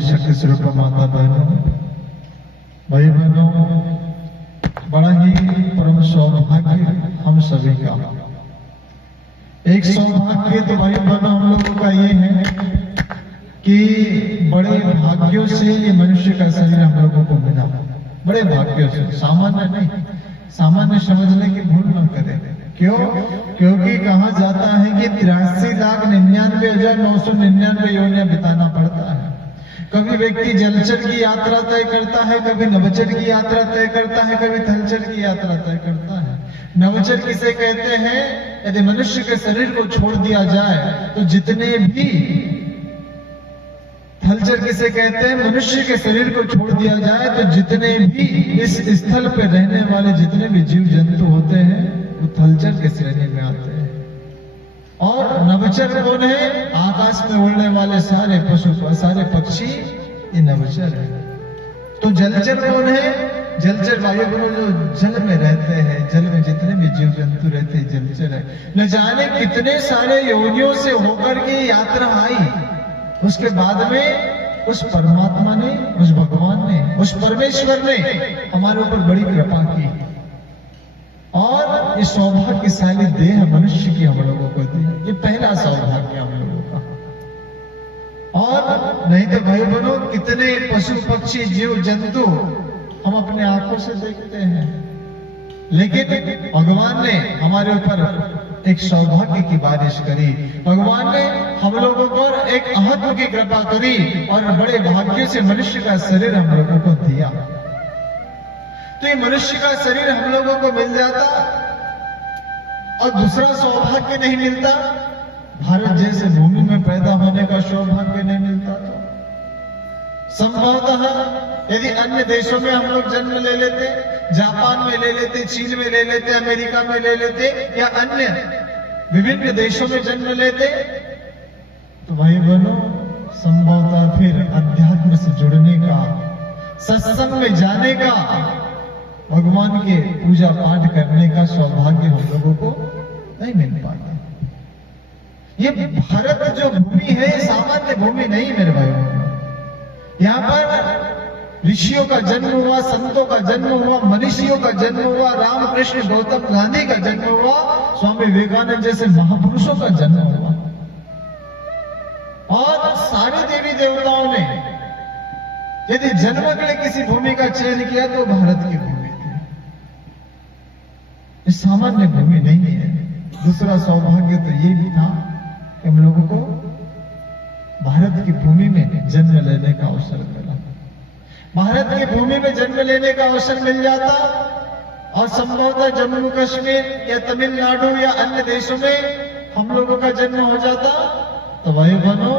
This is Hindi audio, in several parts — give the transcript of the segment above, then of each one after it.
शक्ति स्वरूप माता बहनों, भाई बहनों, बड़ा ही परम सौभाग्य हम सभी का। एक सौभाग्य तो भाई बहनों हम लोगों का ये है कि बड़े भाग्यों से ये मनुष्य का शरीर हम लोगों को मिला, बड़े भाग्यों से, सामान्य नहीं। सामान्य समझने की भूल न करें। क्यों? क्योंकि कहा जाता है कि 83,99,999 योनियां बिताना पड़ता है। कभी व्यक्ति जलचर की यात्रा तय करता है, कभी नवचर की यात्रा तय करता है, कभी थलचर की यात्रा तय करता है। नवचर किसे कहते हैं? यदि मनुष्य के शरीर को छोड़ दिया जाए तो जितने भी, थलचर किसे कहते हैं? मनुष्य के शरीर को छोड़ दिया जाए तो जितने भी इस स्थल पर रहने वाले जितने भी जीव जंतु होते हैं वो थलचर के श्रेणी में आते हैं। और नवचर कौन है? आकाश में उड़ने वाले सारे पशु, सारे पक्षी, ये नवचर है। तो जलचर कौन है? जलचर वायुगुण जो जल में रहते हैं, जल में जितने भी जीव जंतु रहते हैं जलचर है। न जाने कितने सारे योनियों से होकर के यात्रा आई, उसके बाद में उस परमात्मा ने, उस भगवान ने, उस परमेश्वर ने हमारे ऊपर बड़ी कृपा की और ये सौभाग्यशाली देह मनुष्य की हम लोगों को दी। ये पहला सौभाग्य हम लोगों का। और नहीं तो भाई बहनों, कितने पशु पक्षी जीव जंतु हम अपने आंखों से देखते हैं, लेकिन भगवान ने हमारे ऊपर एक सौभाग्य की बारिश करी। भगवान ने हम लोगों पर एक महत्व की कृपा करी और बड़े भाग्य से मनुष्य का शरीर हम लोगों को दिया। तो ये मनुष्य का शरीर हम लोगों को मिल जाता और दूसरा सौभाग्य नहीं मिलता, भारत जैसे भूमि में पैदा होने का सौभाग्य नहीं मिलता, तो संभवतः यदि अन्य देशों में हम लोग जन्म ले लेते, जापान में ले लेते, चीन में ले लेते, अमेरिका में ले लेते या अन्य विभिन्न देशों में जन्म लेते, तो भाई बहनों, संभवतः फिर अध्यात्म से जुड़ने का, सत्संग में जाने का, भगवान के पूजा पाठ करने का सौभाग्य हम लोगों को नहीं मिल पाता। ये भारत जो भूमि है, ये सामान्य भूमि नहीं मेरे भाइयों। यहाँ पर ऋषियों का जन्म हुआ, संतों का जन्म हुआ, मनीषियों का जन्म हुआ, रामकृष्ण गौतम गांधी का जन्म हुआ, स्वामी विवेकानंद जैसे महापुरुषों का जन्म हुआ। और सारे देवी देवताओं ने यदि जन्म के लिए किसी भूमि का चयन किया तो भारत की भूमि थी। ये सामान्य भूमि नहीं है। दूसरा सौभाग्य तो ये भी था कि हम लोगों को भारत की भूमि में जन्म लेने का अवसर मिला। भारत की भूमि में जन्म लेने का अवसर मिल जाता और संभवतः जम्मू कश्मीर या तमिलनाडु या अन्य देशों में हम लोगों का जन्म हो जाता, तो भाई बहनों,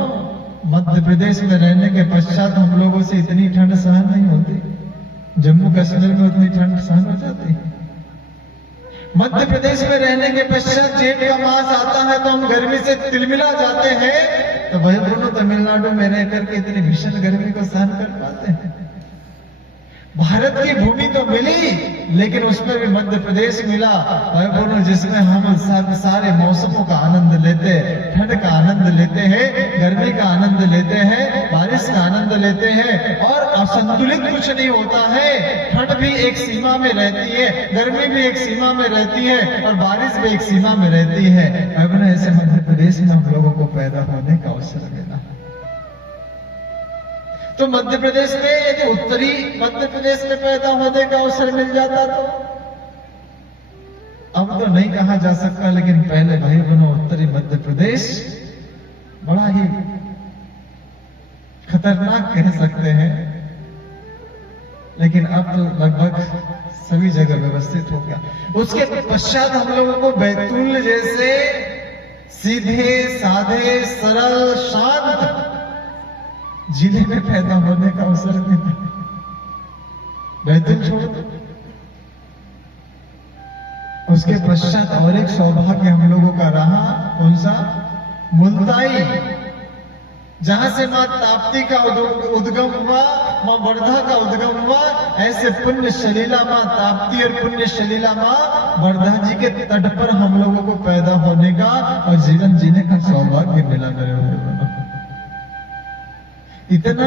मध्य प्रदेश में रहने के पश्चात हम लोगों से इतनी ठंड सहन नहीं होती। जम्मू कश्मीर में उतनी ठंड सहन हो जाती। मध्य प्रदेश में रहने के पश्चात जेठ का मास आता है तो हम गर्मी से तिलमिला जाते हैं, तो भाई बहनों, तमिलनाडु में रह करके इतनी भीषण गर्मी को सहन कर पाते हैं। भारत की भूमि तो मिली, लेकिन उसमें भी मध्य प्रदेश मिला भाई बहनों, जिसमें हम सारे मौसमों का आनंद लेते हैं, ठंड का आनंद लेते हैं, गर्मी का आनंद लेते हैं, बारिश का आनंद लेते हैं, और असंतुलित कुछ नहीं होता है। ठंड भी एक सीमा में रहती है, गर्मी भी एक सीमा में रहती है, और बारिश भी एक सीमा में रहती है। भाई बहनों, ऐसे मध्य प्रदेश में हम लोगों को पैदा होने का अवसर मिला। तो मध्य प्रदेश में यदि उत्तरी मध्य प्रदेश में पैदा होने का अवसर मिल जाता तो अब तो नहीं कहा जा सकता, लेकिन पहले भाई बहनों, उत्तरी मध्य प्रदेश बड़ा ही खतरनाक कह सकते हैं, लेकिन अब तो लगभग सभी जगह व्यवस्थित हो गया। उसके पश्चात हम लोगों को बैतूल जैसे सीधे साधे सरल शांत जिले में पैदा होने का अवसर मिला। बैतूल छोड़ दो, उसके पश्चात और एक सौभाग्य हम लोगों का रहा, कौन सा? मुल्ताई, जहां से मां ताप्ती का उद्गम हुआ, मां वर्धा का उद्गम हुआ। ऐसे पुण्य शलीला मां ताप्ती और पुण्य शलीला मां वर्धा जी के तट पर हम लोगों को पैदा होने का और जीवन जीने का सौभाग्य मिला मेरे भाई बहनों। इतना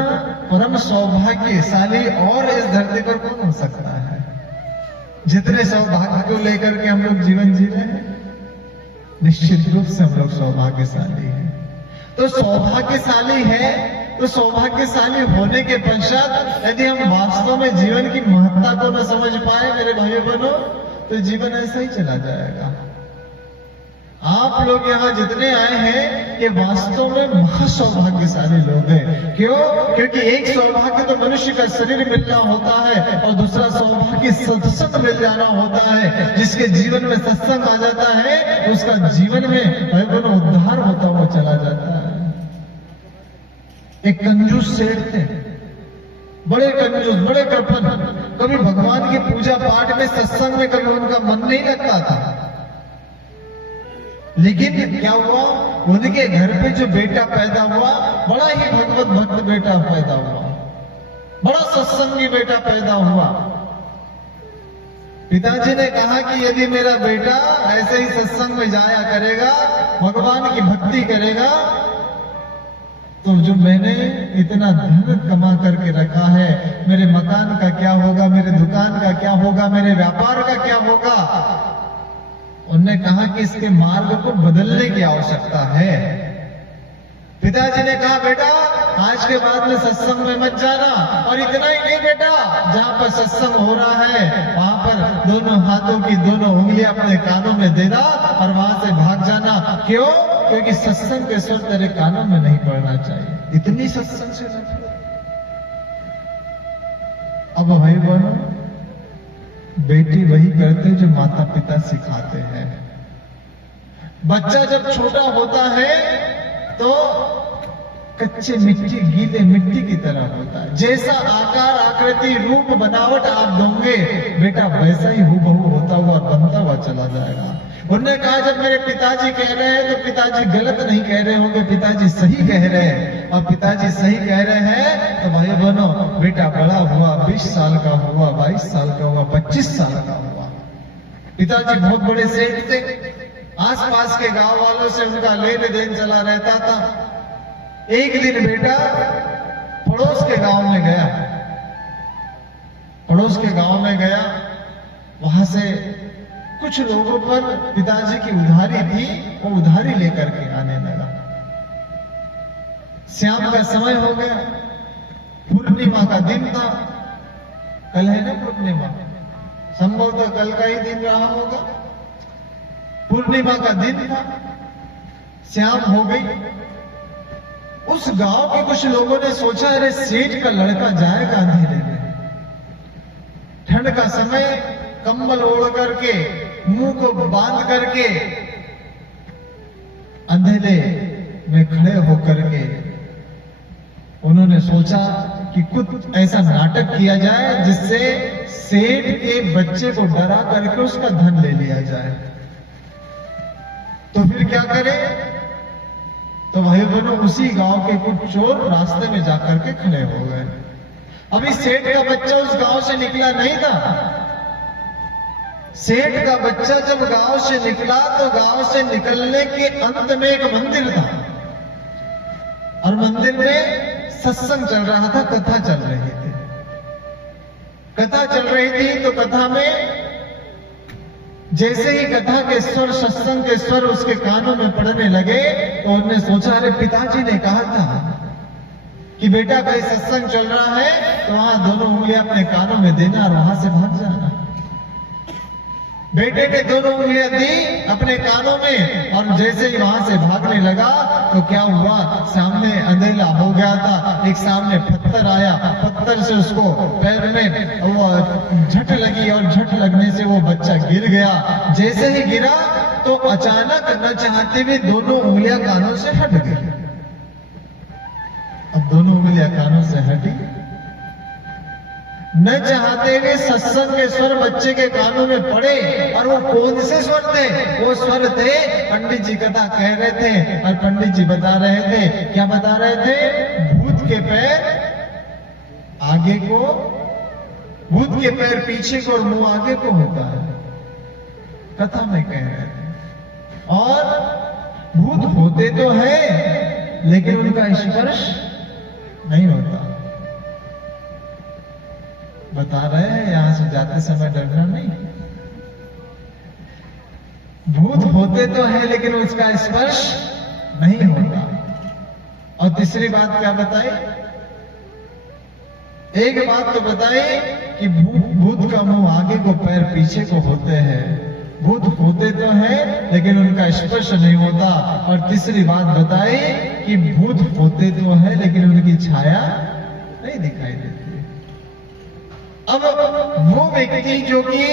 परम सौभाग्यशाली और इस धरती पर कौन हो सकता है? जितने सौभाग्य को लेकर के हम लोग जीवन जी रहे हैं, निश्चित रूप से हम लोग सौभाग्यशाली हैं। तो सौभाग्यशाली है, तो सौभाग्यशाली होने के पश्चात यदि हम वास्तव में जीवन की महत्ता को न समझ पाए मेरे भाई बहनों, तो जीवन ऐसा ही चला जाएगा। आप लोग यहाँ जितने आए हैं, ये वास्तव में महासौभाग्यशाली लोग हैं। क्यों? क्योंकि एक सौभाग्य तो मनुष्य का शरीर मिलना होता है, और दूसरा सौभाग्य सत्संग मिल जाना होता है। जिसके जीवन में सत्संग आ जाता है, उसका जीवन में भाई बहनों उद्धार होता हुआ चला जाता है। एक कंजूस सेठ थे, बड़े कंजूस, बड़े कृपण, कभी भगवान की पूजा पाठ में, सत्संग में कभी उनका मन नहीं लगता था। लेकिन क्या हुआ, उनके घर पे जो बेटा पैदा हुआ, बड़ा ही भगवत भक्त बेटा पैदा हुआ, बड़ा सत्संगी बेटा पैदा हुआ। पिताजी ने कहा कि यदि मेरा बेटा ऐसे ही सत्संग में जाया करेगा, भगवान की भक्ति करेगा, तो जो मैंने इतना धन कमा करके रखा है, मेरे मकान का क्या होगा, मेरे दुकान का क्या होगा, मेरे व्यापार का क्या होगा। उन्होंने कहा कि इसके मार्ग को बदलने की आवश्यकता है। पिताजी ने कहा, बेटा आज के बाद में सत्संग में मत जाना, और इतना ही नहीं बेटा, जहां पर सत्संग हो रहा है वहां पर दोनों हाथों की दोनों उंगलियां अपने कानों में देना और वहां से भाग जाना। क्यों? क्योंकि सत्संग के स्वर तेरे कानों में नहीं पड़ना चाहिए। इतनी सत्संग से नफरत। अब भाई बहनों, बेटी वही करते जो माता पिता सिखाते हैं। बच्चा जब छोटा होता है तो कच्चे मिट्टी, गीले मिट्टी की तरह होता है। जैसा आकार, आकृति, रूप, बनावट आप दोगे बेटा, वैसा ही हूबहू होता हुआ बनता हुआ चला जाएगा। उन्होंने कहा जब मेरे पिताजी कह रहे हैं तो पिताजी गलत नहीं कह रहे होंगे, पिताजी सही कह रहे हैं। और पिताजी सही कह रहे हैं तो भाई बहनों, बेटा बड़ा हुआ, 20 साल का हुआ, 22 साल का हुआ, 25 साल का हुआ। पिताजी बहुत बड़े सेठ थे, आसपास के गांव वालों से उनका लेन देन चला रहता था। एक दिन बेटा पड़ोस के गांव में गया, पड़ोस के गांव में गया, वहां से कुछ लोगों पर पिताजी की उधारी थी, वो उधारी लेकर के आने लगा। शाम का समय हो गया, पूर्णिमा का दिन था, कल है ना पूर्णिमा, संभवतः कल का ही दिन रहा होगा। पूर्णिमा का दिन था, शाम हो गई। उस गांव के कुछ लोगों ने सोचा अरे सेठ का लड़का जाएगा अंधेरे में, ठंड का समय, कंबल ओढ़ करके, मुंह को बांध करके, अंधेरे में खड़े होकर के उन्होंने सोचा कि कुछ ऐसा नाटक किया जाए जिससे सेठ के बच्चे को डरा करके उसका धन ले लिया जाए। तो फिर क्या करें? तो भाई बहनों, उसी गांव के कुछ चोर रास्ते में जाकर के खड़े हो गए। अभी सेठ का बच्चा उस गांव से निकला नहीं था। सेठ का बच्चा जब गांव से निकला तो गांव से निकलने के अंत में एक मंदिर था, और मंदिर में सत्संग चल रहा था, कथा चल रही थी। कथा चल रही थी तो कथा में जैसे ही कथा के स्वर, सत्संग के स्वर उसके कानों में पड़ने लगे तो उन्होंने सोचा अरे पिताजी ने कहा था कि बेटा कहीं सत्संग चल रहा है तो वहां दोनों उंगलियां अपने कानों में देना और वहां से भाग जाना। बेटे ने दोनों उंगलियां दी अपने कानों में, और जैसे ही वहां से भागने लगा तो क्या हुआ, सामने अंधेरा हो गया था, एक सामने पत्थर आया, पत्थर से उसको पैर में वो झट लगी, और झट लगने से वो बच्चा गिर गया। जैसे ही गिरा तो अचानक न चाहते हुए दोनों उंगलियां कानों से हट गई। अब दोनों उंगलियां कानों से हटी, न चाहते हुए सत्संग के स्वर बच्चे के कानों में पड़े, और वो कौन से स्वर थे? वो स्वर थे, पंडित जी कथा कह रहे थे और पंडित जी बता रहे थे, क्या बता रहे थे? भूत के पैर आगे को, भूत के पैर पीछे को और मुंह आगे को होता है, कथा में कह रहे थे। और भूत होते तो है लेकिन उनका स्पर्श नहीं होता। बता रहे हैं यहां से जाते समय डरना नहीं। भूत होते तो है लेकिन उसका स्पर्श नहीं होता। और तीसरी बात क्या बताई? एक बात तो बताई कि भूत का मुंह आगे को, पैर पीछे को होते हैं। भूत होते तो है लेकिन उनका स्पर्श नहीं होता। और तीसरी बात बताई कि भूत होते तो है लेकिन उनकी छाया नहीं दिखाई देती। अब वो व्यक्ति जो कि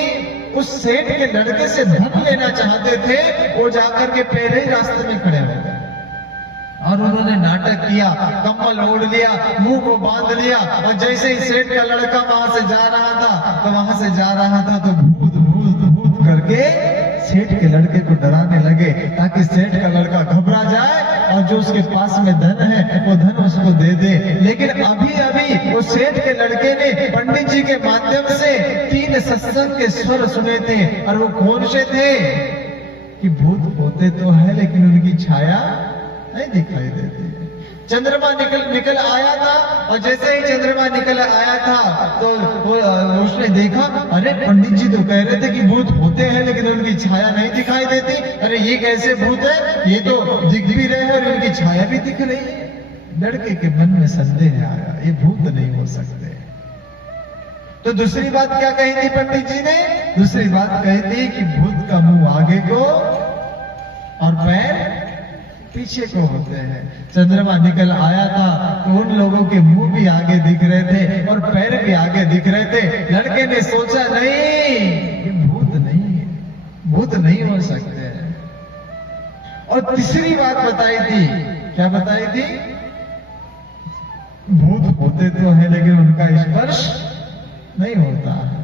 उस सेठ के लड़के से धन लेना चाहते थे, वो जाकर के पहले ही रास्ते में खड़े हो गए और उन्होंने नाटक किया, कम्बल ओढ़ लिया, मुंह को बांध लिया, और जैसे ही सेठ का लड़का वहां से जा रहा था तो वहां से जा रहा था तो भूत भूत भूत करके सेठ के लड़के को डराने लगे, ताकि सेठ का लड़का घबरा जाए और जो उसके पास में धन है वो धन उसको दे दे। लेकिन अभी अभी वो सेठ के लड़के ने पंडित जी के माध्यम से 3 सत्संग के स्वर सुने थे, और वो कौन से थे? कि भूत होते तो है लेकिन उनकी छाया नहीं दिखाई देती। चंद्रमा निकल आया था, और जैसे ही चंद्रमा निकल आया था तो उसने देखा, अरे पंडित जी तो कह रहे थे कि भूत होते हैं लेकिन उनकी छाया नहीं दिखाई देती। अरे ये कैसे भूत है? ये तो दिख भी रहे हैं और इनकी छाया भी दिख रही है। लड़के के मन में संदेह आया, ये भूत नहीं हो सकते। तो दूसरी बात क्या कही थी पंडित जी ने? दूसरी बात कही थी कि भूत का मुंह आगे को और पैर पीछे को होते हैं। चंद्रमा निकल आया था तो उन लोगों के मुंह भी आगे दिख रहे थे और पैर भी आगे दिख रहे थे। लड़के ने सोचा नहीं, ये भूत नहीं है, भूत नहीं हो सकते हैं। और तीसरी बात बताई थी, क्या बताई थी? भूत होते तो है लेकिन उनका स्पर्श नहीं होता है।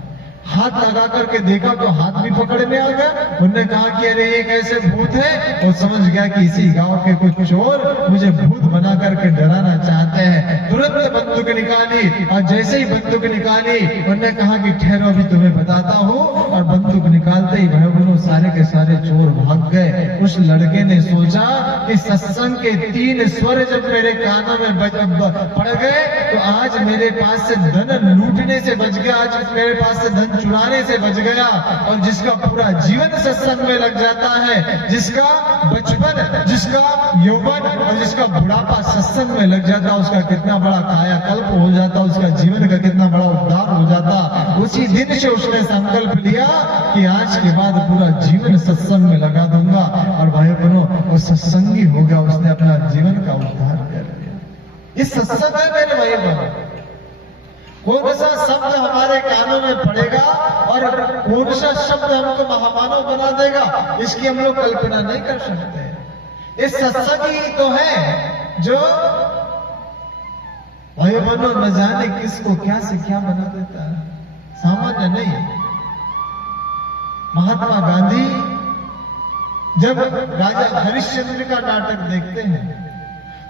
हाथ लगा करके देखा तो हाथ भी पकड़ में आ गया। उन्होंने कहा कि अरे ये कैसे भूत है, और समझ गया कि इसी गांव के कुछ चोर मुझे भूत बना करके डराना चाहते हैं। तुरंत बंदूक निकाली, और जैसे ही बंदूक निकाली उन्होंने कहा कि ठहरो अभी तुम्हें बताता हूँ, और बंदूक निकालते ही भाई बहनों सारे के सारे चोर भाग गए। उस लड़के ने सोचा कि सत्संग के 3 स्वर जब मेरे कानों में पड़ गए तो आज मेरे पास से धन लूटने से बच गया, आज मेरे पास से धन चुराने से बच गया। और जिसका पूरा जीवन सत्संग में लग जाता है, जिसका बचपन, जिसका यौवन और जिसका बुढ़ापा सत्संग में लग जाता, उसका कितना बड़ा कायाकल्प हो जाता, उसका जीवन का कितना बड़ा उद्धार हो जाता। उसी दिन से उसने संकल्प लिया कि आज के बाद पूरा जीवन सत्संग में लगा दूंगा। और भाई बहनों वो सत्संगी हो गया, उसने अपना जीवन का उद्धार कर लिया। इस सत्संग है मेरे भाई बहनों। कौन सा शब्द हमारे कानों में पड़ेगा और कौन सा शब्द हमको महामानव बना देगा, इसकी हम लोग कल्पना नहीं कर सकते। इस सत्संग ही तो है जो भाई बहनों न जाने किसको क्या से क्या बना देता है, सामान्य नहीं। महात्मा गांधी जब राजा हरिश्चंद्र का नाटक देखते हैं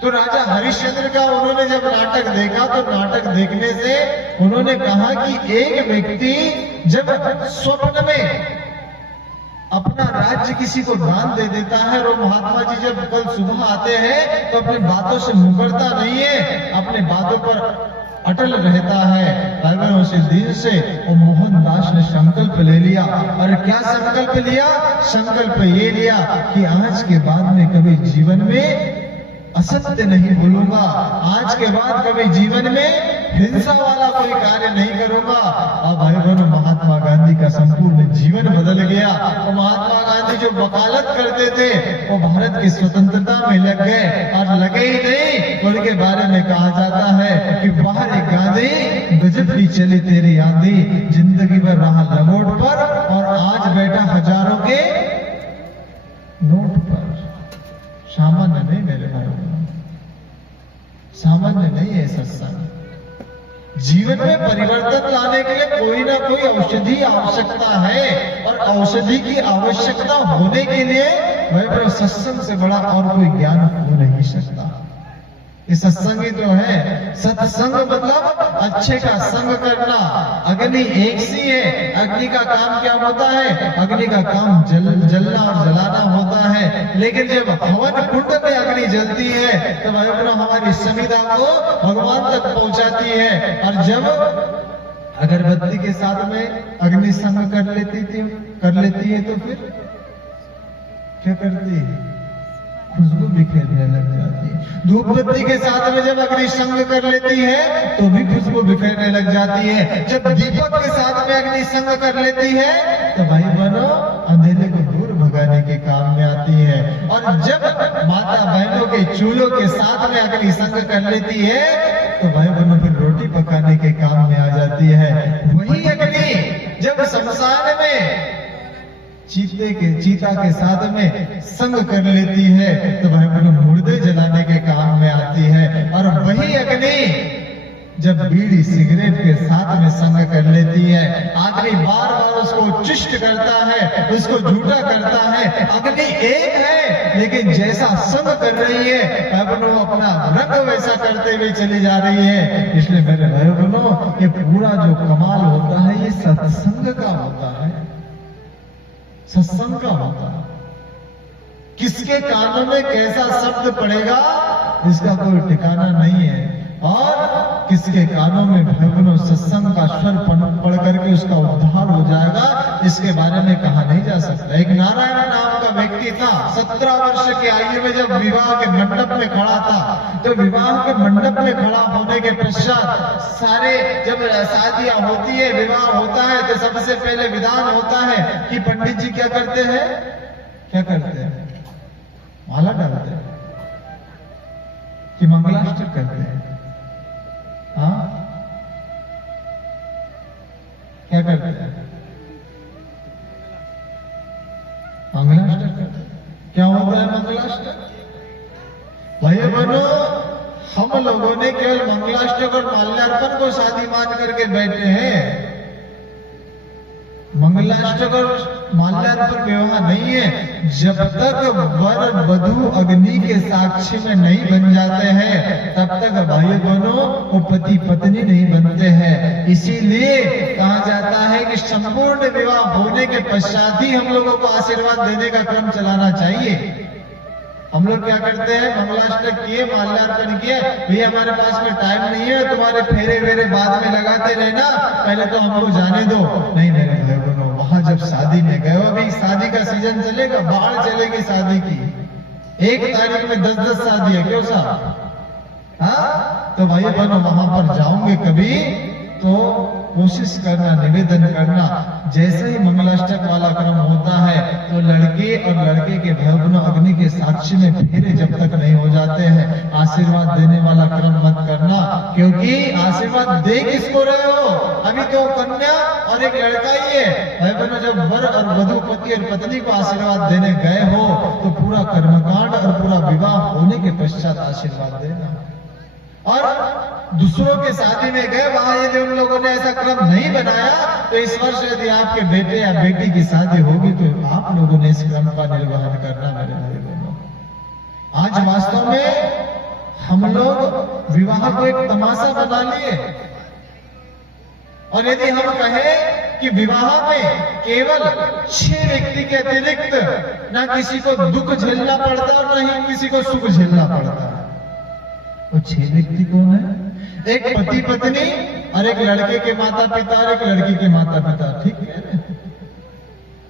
तो राजा हरिश्चंद्र का उन्होंने जब नाटक देखा तो नाटक देखने से उन्होंने कहा कि एक व्यक्ति जब स्वप्न में अपना राज्य किसी को दान दे देता है, और महात्मा जी जब कल सुबह आते हैं तो अपनी बातों से मुकरता नहीं है, अपने बातों पर अटल रहता है। उसी दिन से वो मोहनदास ने संकल्प ले लिया। और क्या संकल्प लिया? संकल्प ये लिया कि आज के बाद में कभी जीवन में असत्य नहीं बोलूंगा, आज के बाद कभी जीवन में हिंसा वाला कोई कार्य नहीं करूंगा। और भाई बहनों महात्मा गांधी का संपूर्ण जीवन बदल गया। और महात्मा गांधी जो वकालत करते थे वो भारत की स्वतंत्रता में लग गए, और लगे ही नहीं। उनके बारे में कहा जाता है कि बाहर एक गांधी गजब की चली तेरी आंधी, जिंदगी भर रहा लंगोट पर और आज बैठा हजारों के नोट पर। सामान्य नहीं मेरे भाई, सामान्य नहीं है सत्संग। जीवन में परिवर्तन लाने के लिए कोई ना कोई औषधि आवश्यकता है, और औषधि की आवश्यकता होने के लिए भाई सत्संग से बड़ा और कोई ज्ञान हो नहीं सकता। ये सत्संग ही तो है। सत्संग मतलब अच्छे का संग करना। अग्नि एक सी है, अग्नि का काम क्या होता है? अग्नि का काम जलना और जलाना होता है। लेकिन जब हवन कुंड में अग्नि जलती है तो वह हमारी संविदा को भगवान तक पहुंचाती है। और जब अगरबत्ती के साथ में अग्नि संग कर लेती है तो फिर क्या करती है? खुशबू बिखेरने लग जाती है। धूप बत्ती के साथ में जब अग्नि संग कर लेती है तो भी खुशबू बिखेरने लग जाती है। जब दीपक के साथ में अग्नि संग कर लेती है तो भाई बहनों अंधेरे को दूर भगाने के काम में आती है। और जब माता बहनों के चूल्हों के साथ में अग्नि संग कर लेती है तो भाई बहनों फिर रोटी पकाने के काम में आ जाती है। वही अग्नि जब शमशान में चीता के साथ में संग कर लेती है तो भाई बहनों मुर्दे जलाने के काम में आती है। और वही अग्नि जब बीड़ी सिगरेट के साथ में संग कर लेती है, आदमी बार बार उसको चिष्ट करता है, उसको झूठा करता है। अग्नि एक है लेकिन जैसा संग कर रही है अपना रंग वैसा करते हुए चली जा रही है। इसलिए मेरे भाई बहनों ये पूरा जो कमाल होता है ये सत्संग का होता है, सत्संग का होता है। किसके कानों में कैसा शब्द पड़ेगा इसका कोई ठिकाना नहीं है। और किसके कानों में भगवान सत्संग का स्वर पढ़ करके उसका उद्धार हो जाएगा इसके बारे में कहा नहीं जा सकता। एक नारायण नाम का व्यक्ति था, 17 वर्ष की आयु में जब विवाह के मंडप में खड़ा था, तो विवाह के मंडप में खड़ा होने के पश्चात सारे जब शादियां होती है, विवाह होता है तो सबसे पहले विधान होता है कि पंडित जी क्या करते हैं? क्या करते हैं? माला डालते हैं कि मंगलाष्टक करते हैं? हाँ क्या करते हैं? मंगलाष्टक करते हैं। क्या होता है मंगलाष्टक? भाई बहनों हम लोगों ने केवल मंगलाष्टक और माल्यार्पण को शादी मान करके बैठे हैं। मंगलाष्टक और माल्यार्पण विवाह नहीं है। जब तक वर वधू अग्नि के साक्षी में नहीं बन जाते हैं, तब तक भाई बहनों वो पति पत्नी नहीं बनते हैं। इसीलिए कहा जाता है कि संपूर्ण विवाह होने के पश्चात ही हम लोगों को आशीर्वाद देने का क्रम चलाना चाहिए। हम लोग क्या करते हैं, मंगलाष्टक किए, माल्यार्पण किए, भैया हमारे पास में टाइम नहीं है, तुम्हारे फेरे वेरे बाद में लगाते रहना, पहले तो हमको जाने दो। नहीं मेरे भाई बहनों, वहां जब शादी में गए, अभी शादी का सीजन चलेगा, बाढ़ चलेगी शादी की, 1 तारीख में 10-10 शादी है, क्यों साहब? हाँ, तो भाई बहनों वहां पर जाओगे कभी तो कोशिश करना, निवेदन करना, जैसे ही मंगलाष्टक वाला क्रम होता है तो लड़के और लड़के के भाई बहनों अग्नि के साक्षी में फेरे जब तक नहीं हो जाते हैं, आशीर्वाद देने वाला क्रम मत करना। क्योंकि आशीर्वाद दे किसको रहे हो? अभी तो कन्या और एक लड़का ही है। भाई बहनों जब वर और वधू पति और पत्नी को आशीर्वाद देने गए हो तो पूरा कर्मकांड और पूरा विवाह होने के पश्चात आशीर्वाद देना। और दूसरों के शादी में गए, वहां यदि उन लोगों ने ऐसा क्रम नहीं बनाया तो इस वर्ष यदि आपके बेटे या बेटी की शादी होगी तो आप लोगों ने इस क्रम का निर्वहन करना मेरे भाई बहनों। आज वास्तव में हम लोग विवाह को एक तमाशा बना लिए, और यदि हम कहें कि विवाह में केवल 6 व्यक्ति के अतिरिक्त ना किसी को दुख झेलना पड़ता और ना ही किसी को सुख झेलना पड़ता। वो 6 व्यक्ति कौन है? एक पति पत्नी और एक लड़के के माता पिता और एक लड़की के माता पिता, ठीक है?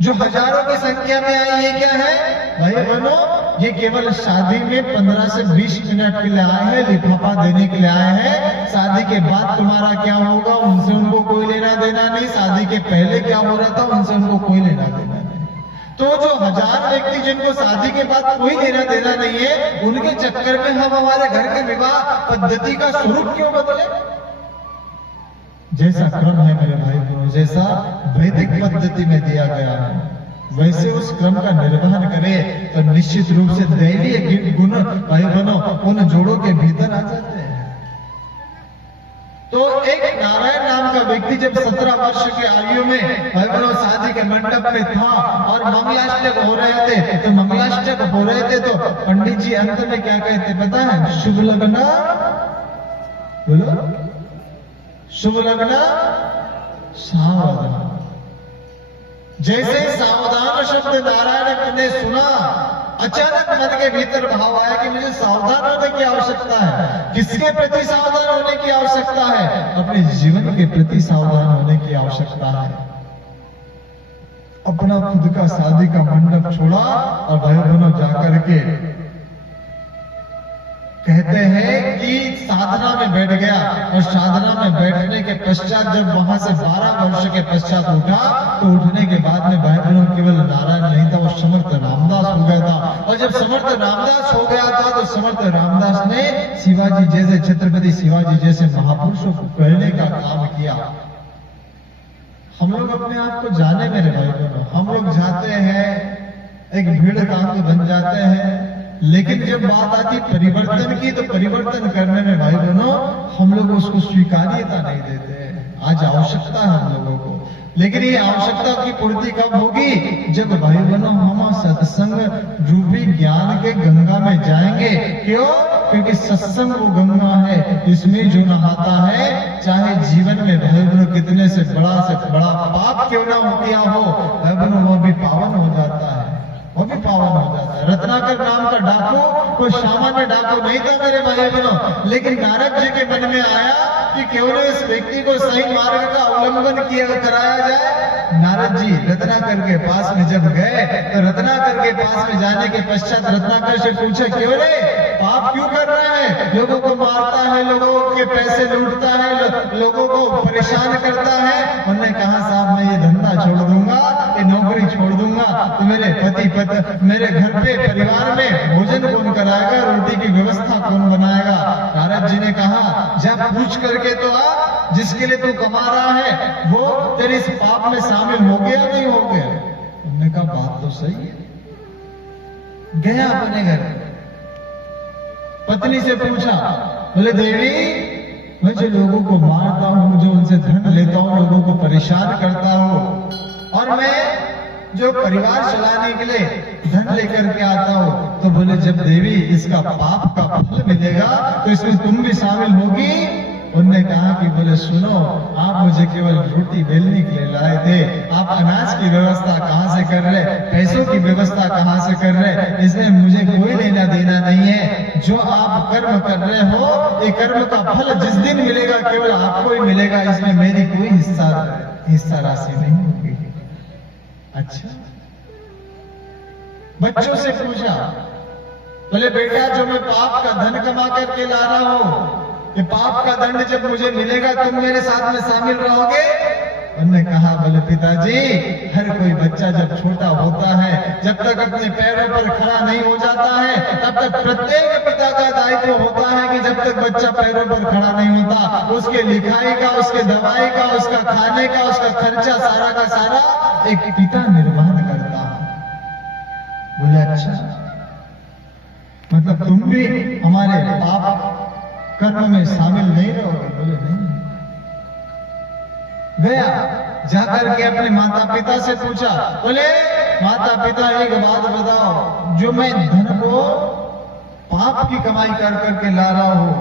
जो हजारों की संख्या में आए, ये क्या है भाई बहनों? ये केवल शादी में 15 से 20 मिनट के लिए आए हैं, लिफाफा देने के लिए आए हैं। शादी के बाद तुम्हारा क्या होगा उनसे उनको कोई लेना देना नहीं, शादी के पहले क्या हो रहा था उनसे उनको कोई लेना देना नहीं। तो जो 1000 व्यक्ति जिनको शादी के बाद कोई लेना देना नहीं है, उनके चक्कर में हम हमारे घर के विवाह पद्धति का स्वरूप क्यों बदले? जैसा क्रम है मेरे भाई बहनों, जैसा वैदिक पद्धति में दिया गया है, वैसे उस क्रम का निर्वहन करें तो निश्चित रूप से दैवीय गुण भाई बहनों उन जोड़ों के भीतर आ जाते हैं। तो एक नारायण नाम का व्यक्ति जब 17 वर्ष के आयु में भाई बहनों शादी के मंडप में था और मंगलाष्टक हो रहे थे, तो मंगलाष्टक हो रहे थे तो पंडित जी अंत में क्या कहते पता है? शुभ लग्न, बोलो, शुभ लग्न सावधान। जैसे सावधान शब्द नारायण ने सुना, अचानक मन के भीतर भाव आया कि मुझे सावधान होने की आवश्यकता है। किसके प्रति सावधान होने की आवश्यकता है? अपने जीवन के प्रति सावधान होने की आवश्यकता है। अपना खुद का शादी का मंडप छोड़ा और भाई बहनों जाकर के कहते हैं कि साधना में बैठ गया, और साधना में बैठने के पश्चात जब वहां से 12 वर्ष के पश्चात उठा तो उठने के बाद में भाई बहनों केवल नारायण नहीं था, वो समर्थ रामदास हो गया था। और जब समर्थ रामदास हो गया था तो समर्थ रामदास ने शिवाजी जैसे, छत्रपति शिवाजी जैसे महापुरुषों को कहने का काम किया। हम लोग अपने आप को जाने मेरे भाई बहनों, हम लोग जाते हैं एक भीड़ कांड बन जाते हैं, लेकिन जब बात आती परिवर्तन की तो परिवर्तन करने में भाई बहनों हम लोग उसको स्वीकार्यता नहीं देते। आज आवश्यकता है हम लोगों को, लेकिन ये आवश्यकता की पूर्ति कब होगी? जब भाई बहनों हम सत्संग रूपी ज्ञान के गंगा में जाएंगे। क्यों? क्योंकि सत्संग वो गंगा है, इसमें जो नहाता है चाहे जीवन में भाई बहनों कितने से बड़ा पाप क्यों ना किया हो, भाई बहनों वो भी पावन हो जाता है, वो भी पावन हो जाता है। रत्नाकर नाम का डाकू कोई सामान्य डाकू नहीं था मेरे भाई बहनों, लेकिन नारद जी के मन में आया कि क्यों न इस व्यक्ति को सही मार्ग का अवलंबन किया कराया जाए। नारद जी रत्नाकर के पास में जब गए तो रत्नाकर के पास में जाने के पश्चात रत्नाकर से पूछा, क्यों रे पाप क्यों कर रहा है? लोगों को मारता है, लोगों के पैसे लूटता है, लोगों को परेशान करता है। उन्होंने कहा साहब मैं ये धंधा छोड़ दूंगा, ये नौकरी छोड़ दूंगा, तो मेरे मेरे घर पे परिवार में भोजन कौन कराएगा, रोटी की व्यवस्था कौन बनाएगा? नारद जी ने कहा जब पूछ करके तो आ, जिसके लिए तू कमा रहा है वो तेरे इस पाप में शामिल हो गया नहीं हो गया? उन्होंने कहा बात तो सही है। गया अपने घर, पत्नी से पूछा बोले देवी, मैं जो लोगों को मारता हूं, जो उनसे धन लेता हूं, लोगों को परेशान करता हूं, और मैं जो परिवार चलाने के लिए धन लेकर के आता हूं, तो बोले जब देवी इसका पाप का फल मिलेगा तो इसमें तुम भी शामिल होगी। उनने कहा कि बोले सुनो, आप मुझे केवल रोटी बेलने के लिए लाए थे, आप अनाज की व्यवस्था कहाँ से कर रहे, पैसों की व्यवस्था कहाँ से कर रहे, इसमें मुझे कोई लेना देना नहीं है। जो आप कर्म कर रहे हो, ये कर्म का फल जिस दिन मिलेगा केवल आपको ही मिलेगा, इसमें मेरी कोई हिस्सा राशि नहीं होगी। अच्छा, बच्चों से पूछा, बोले बेटा जो मैं पाप का धन कमा करके ला रहा हूं, ये पाप का दंड जब मुझे मिलेगा तुम मेरे साथ में शामिल रहोगे? उन्होंने कहा बोले पिताजी, हर कोई बच्चा जब छोटा होता है, जब तक अपने पैरों पर खड़ा नहीं हो जाता है, तब तक प्रत्येक पिता का दायित्व होता है कि जब तक बच्चा पैरों पर खड़ा नहीं होता, उसके लिखाई का, उसके दवाई का, उसका खाने का, उसका खर्चा सारा का सारा एक पिता निर्वहन करता है। बोले अच्छा, मतलब तुम भी हमारे पाप कर्म में शामिल नहीं रहोगे? बोले नहीं। गया जाकर के अपने माता पिता से पूछा, बोले माता पिता एक बात बताओ, जो मैं धन को पाप की कमाई कर करके ला रहा हूं,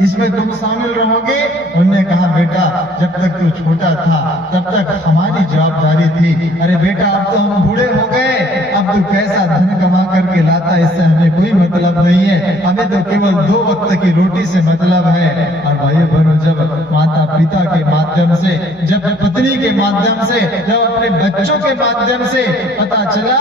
इसमें तुम शामिल रहोगे? उन्होंने कहा बेटा जब तक तू छोटा था तब तक हमारी जवाबदारी थी, अरे बेटा अब तो हम बूढ़े हो गए, अब तू कैसा धन कमा करके लाता, इससे हमें कोई मतलब नहीं है, हमें तो केवल 2 वक्त की रोटी से मतलब है। और भाई बहनों, जब माता पिता के माध्यम से, जब पत्नी के माध्यम से, जब अपने बच्चों के माध्यम से पता चला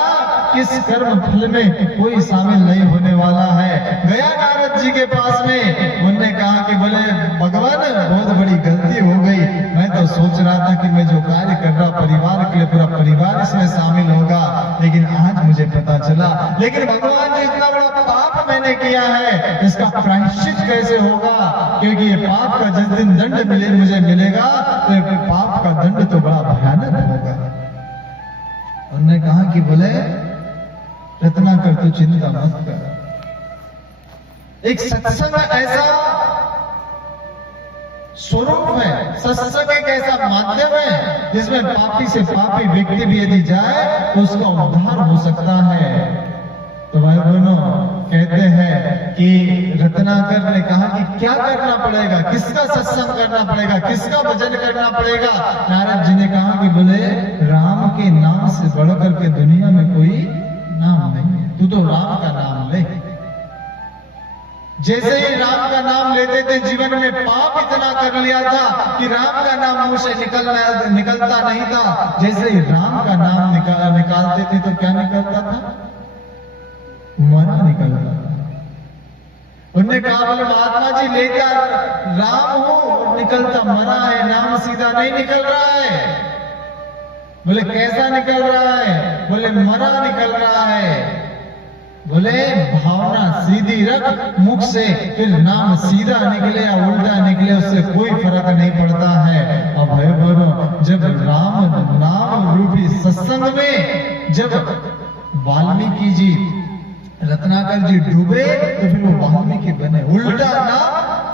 किस कर्म फल में कोई शामिल नहीं होने वाला है, गया नारद जी के पास में, उनने कहा कि बोले भगवान बहुत बड़ी गलती हो गई, मैं तो सोच रहा था कि मैं जो कार्य कर रहा परिवार के लिए, पूरा परिवार इसमें शामिल होगा, लेकिन आज मुझे पता चला, लेकिन भगवान जो इतना बड़ा पाप मैंने किया है, इसका प्रायश्चित कैसे होगा? क्योंकि ये पाप का जिस दिन दंड मुझे मिलेगा, तो ये पाप का दंड तो बड़ा भयानक होगा। उन्होंने कहा कि बोले रत्नाकर तू चिंता मत कर, एक सत्संग ऐसा स्वरूप है, सत्संग एक ऐसा माध्यम है जिसमें पापी से पापी व्यक्ति भी यदि जाए तो उसका उद्धार हो सकता है। तो भाई बहनों, कहते हैं कि रत्नाकर ने कहा कि क्या करना पड़ेगा, किसका सत्संग करना पड़ेगा, किसका भजन करना पड़ेगा? नारद जी ने कहा कि बोले राम के नाम से बढ़कर के दुनिया में कोई नाम नहीं है, तू तो राम का नाम ले। जैसे ही राम का नाम लेते थे, जीवन में पाप इतना कर लिया था कि राम का नाम मुंह से निकलता नहीं था। जैसे ही राम का नाम निकालते थे तो क्या निकलता था? मरा निकलता था। उन्होंने कहा बोले महात्मा जी लेता राम हूं, निकलता मरा है, नाम सीधा नहीं निकल रहा है। बोले कैसा निकल रहा है? बोले मरा निकल रहा है। बोले भावना सीधी रख मुख से, फिर नाम सीधा निकले या उल्टा निकले उससे कोई फर्क नहीं पड़ता है। और भाई बहनों, जब राम नाम रूपी सत्संग में जब वाल्मीकि जी, रत्नाकर जी डूबे तो फिर वो वाल्मीकि बने। उल्टा ना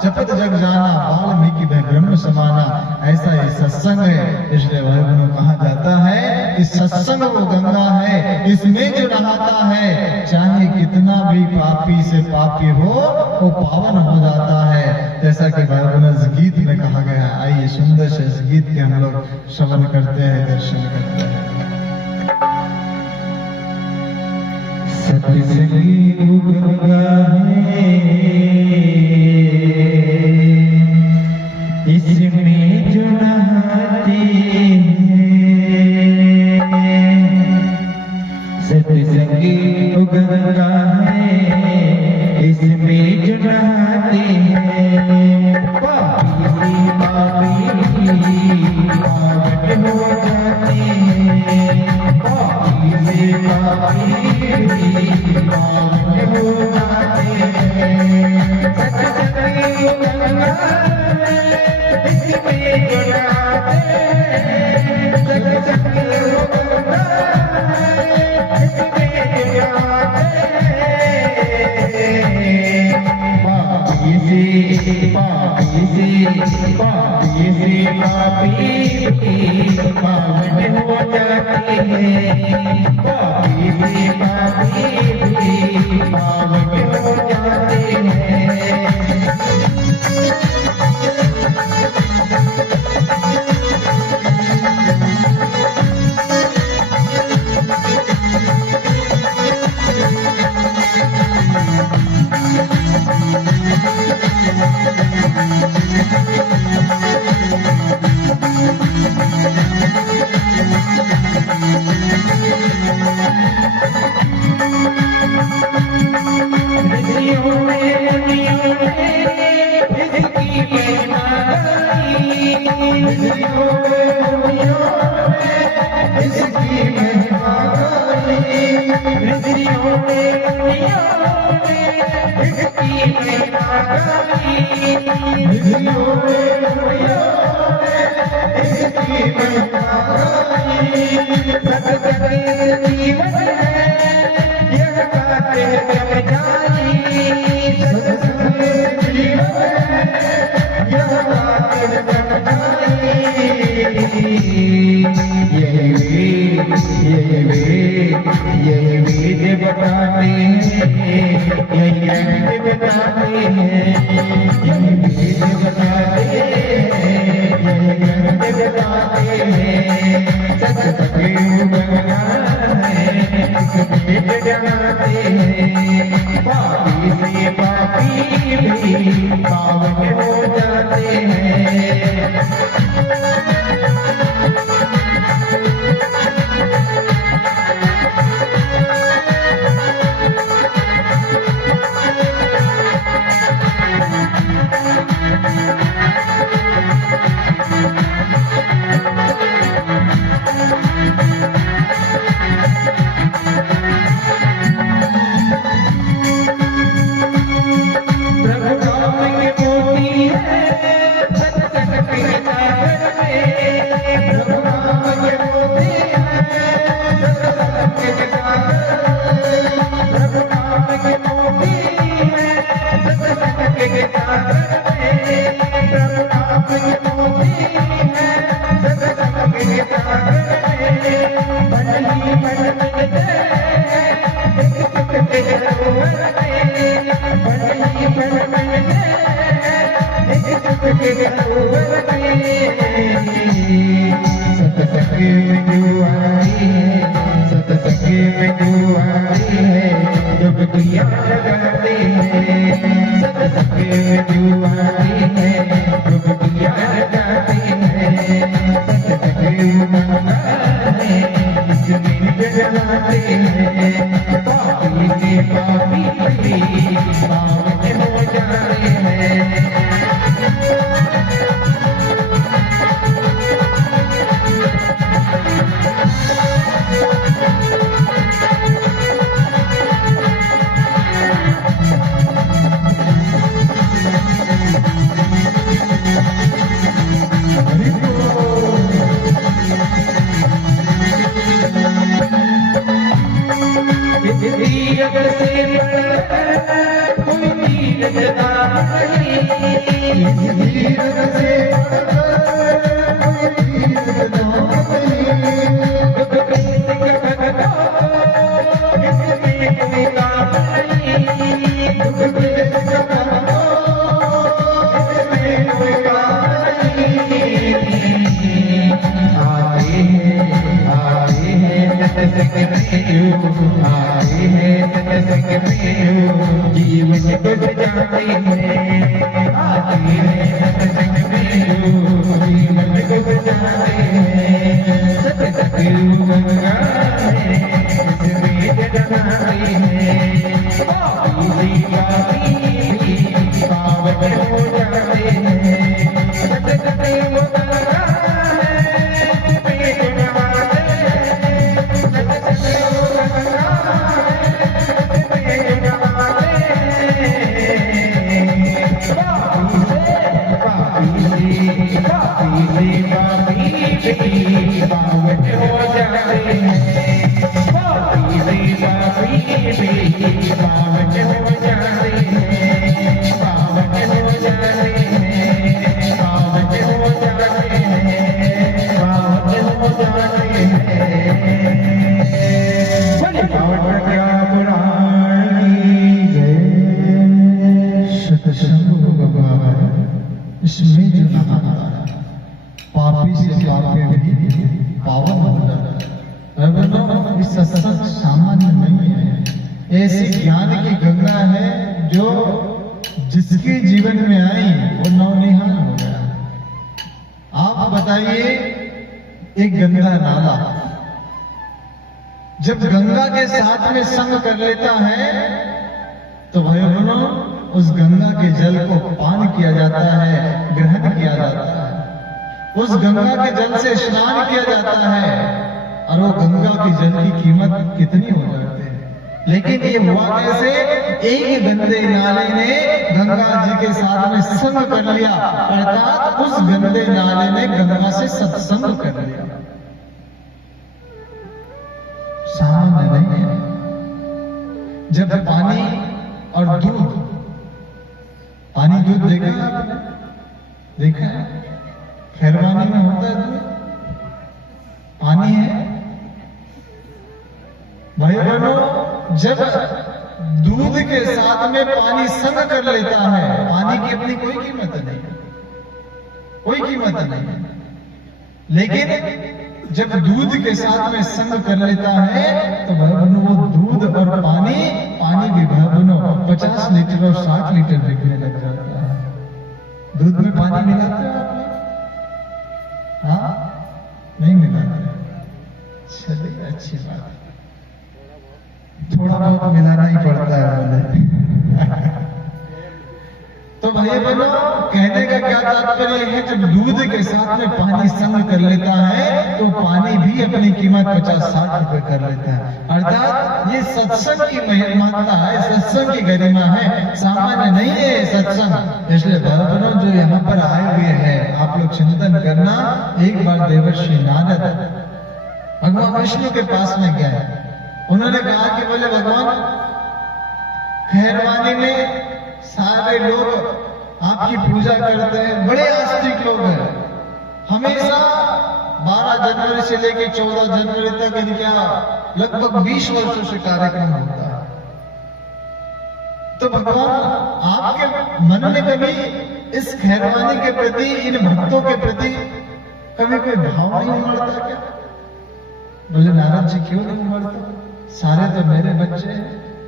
जपत जग जाना, वाल्मीकि में ब्रह्म समाना, ऐसा ही सत्संग है। इसलिए भाई बहनों कहा जाता है कि सत्संग वो गंगा है, इसमें जो नहाता है चाहे कितना भी पापी से पापी हो वो पावन हो जाता है। जैसा कि भाई बहनों इस गीत में कहा गया है। आइए सुंदर से इस गीत के हम लोग श्रवण करते हैं, दर्शन करते हैं। सत्संगी गंगा है, इसमें जो नहाते हैं। सत्संगी गंगा है, इसमें जो नहाते हैं। पापी से पापी पावन हो जाते हैं। पापी से पापी पावन हो जाते हैं। इसमें जो नहाता है पापी से पापी भी पावन होता है। बहनों, इस सत्संग सामान्य नहीं है, ऐसी ज्ञान की गंगा है जो जिसके जीवन में आई वो नौनिहाल हो गया। आप बताइए, एक गंगा नाला जब गंगा के साथ में संग कर लेता है तो भाई बहनों, उस गंगा के जल को पान किया जाता है, ग्रहण किया जाता है, उस गंगा के जल से स्नान किया जाता है, और वो गंगा के जल की कीमत कितनी हो जाती है। लेकिन ये हुआ कैसे? एक गंदे नाले ने गंगा जी के साथ में संग कर लिया, अर्थात उस गंदे नाले ने गंगा से सत्संग कर लिया। सामान्य नहीं है। जब पानी और दूध, पानी दूध देखा है आपने? देखा है? खैरवानी में होता है दूध, पानी है। भाई बहनों, जब दूध के साथ में पानी संग कर लेता है, पानी की अपनी कोई कीमत नहीं, कोई कीमत नहीं। लेकिन जब दूध के साथ में संग कर लेता है तो भाई बहनों, वो दूध और पानी भी भाई बहनों 50 लीटर और 60 लीटर बिकने लग जाता है। दूध में पानी मिलाते हो आपने? हाँ, नहीं मिलाते? चलिए, अच्छी बात है। थोड़ा बहुत मिलाना ही पड़ता है बोले। तो भाई बहनों, कहने का क्या तात्पर्य है? जब दूध के साथ में पानी संग कर लेता है तो पानी भी अपनी कीमत 50-60 रुपए कर लेता है। अर्थात ये सत्संग की महत्ता है, सत्संग की गरिमा है, सामान्य नहीं है सत्संग। इसलिए भाई बहनों, जो यहाँ पर आए हुए हैं, आप लोग चिंतन करना। एक बार देवर्षि नारद भगवान विष्णु के पास में गए। उन्होंने कहा कि बोले भगवान, खैरवानी में सारे लोग आपकी पूजा करते हैं, बड़े आस्तिक लोग हैं, हमेशा 12 जनवरी से लेकर 14 जनवरी तक इनका लगभग 20 वर्षों से कार्यक्रम होता है। तो भगवान, आपके मन में कभी इस खैरवानी के प्रति, इन भक्तों के प्रति कभी कोई भाव नहीं उमड़ता क्या? बोले नारद जी, क्यों नहीं उमड़ता? सारे तो मेरे बच्चे हैं,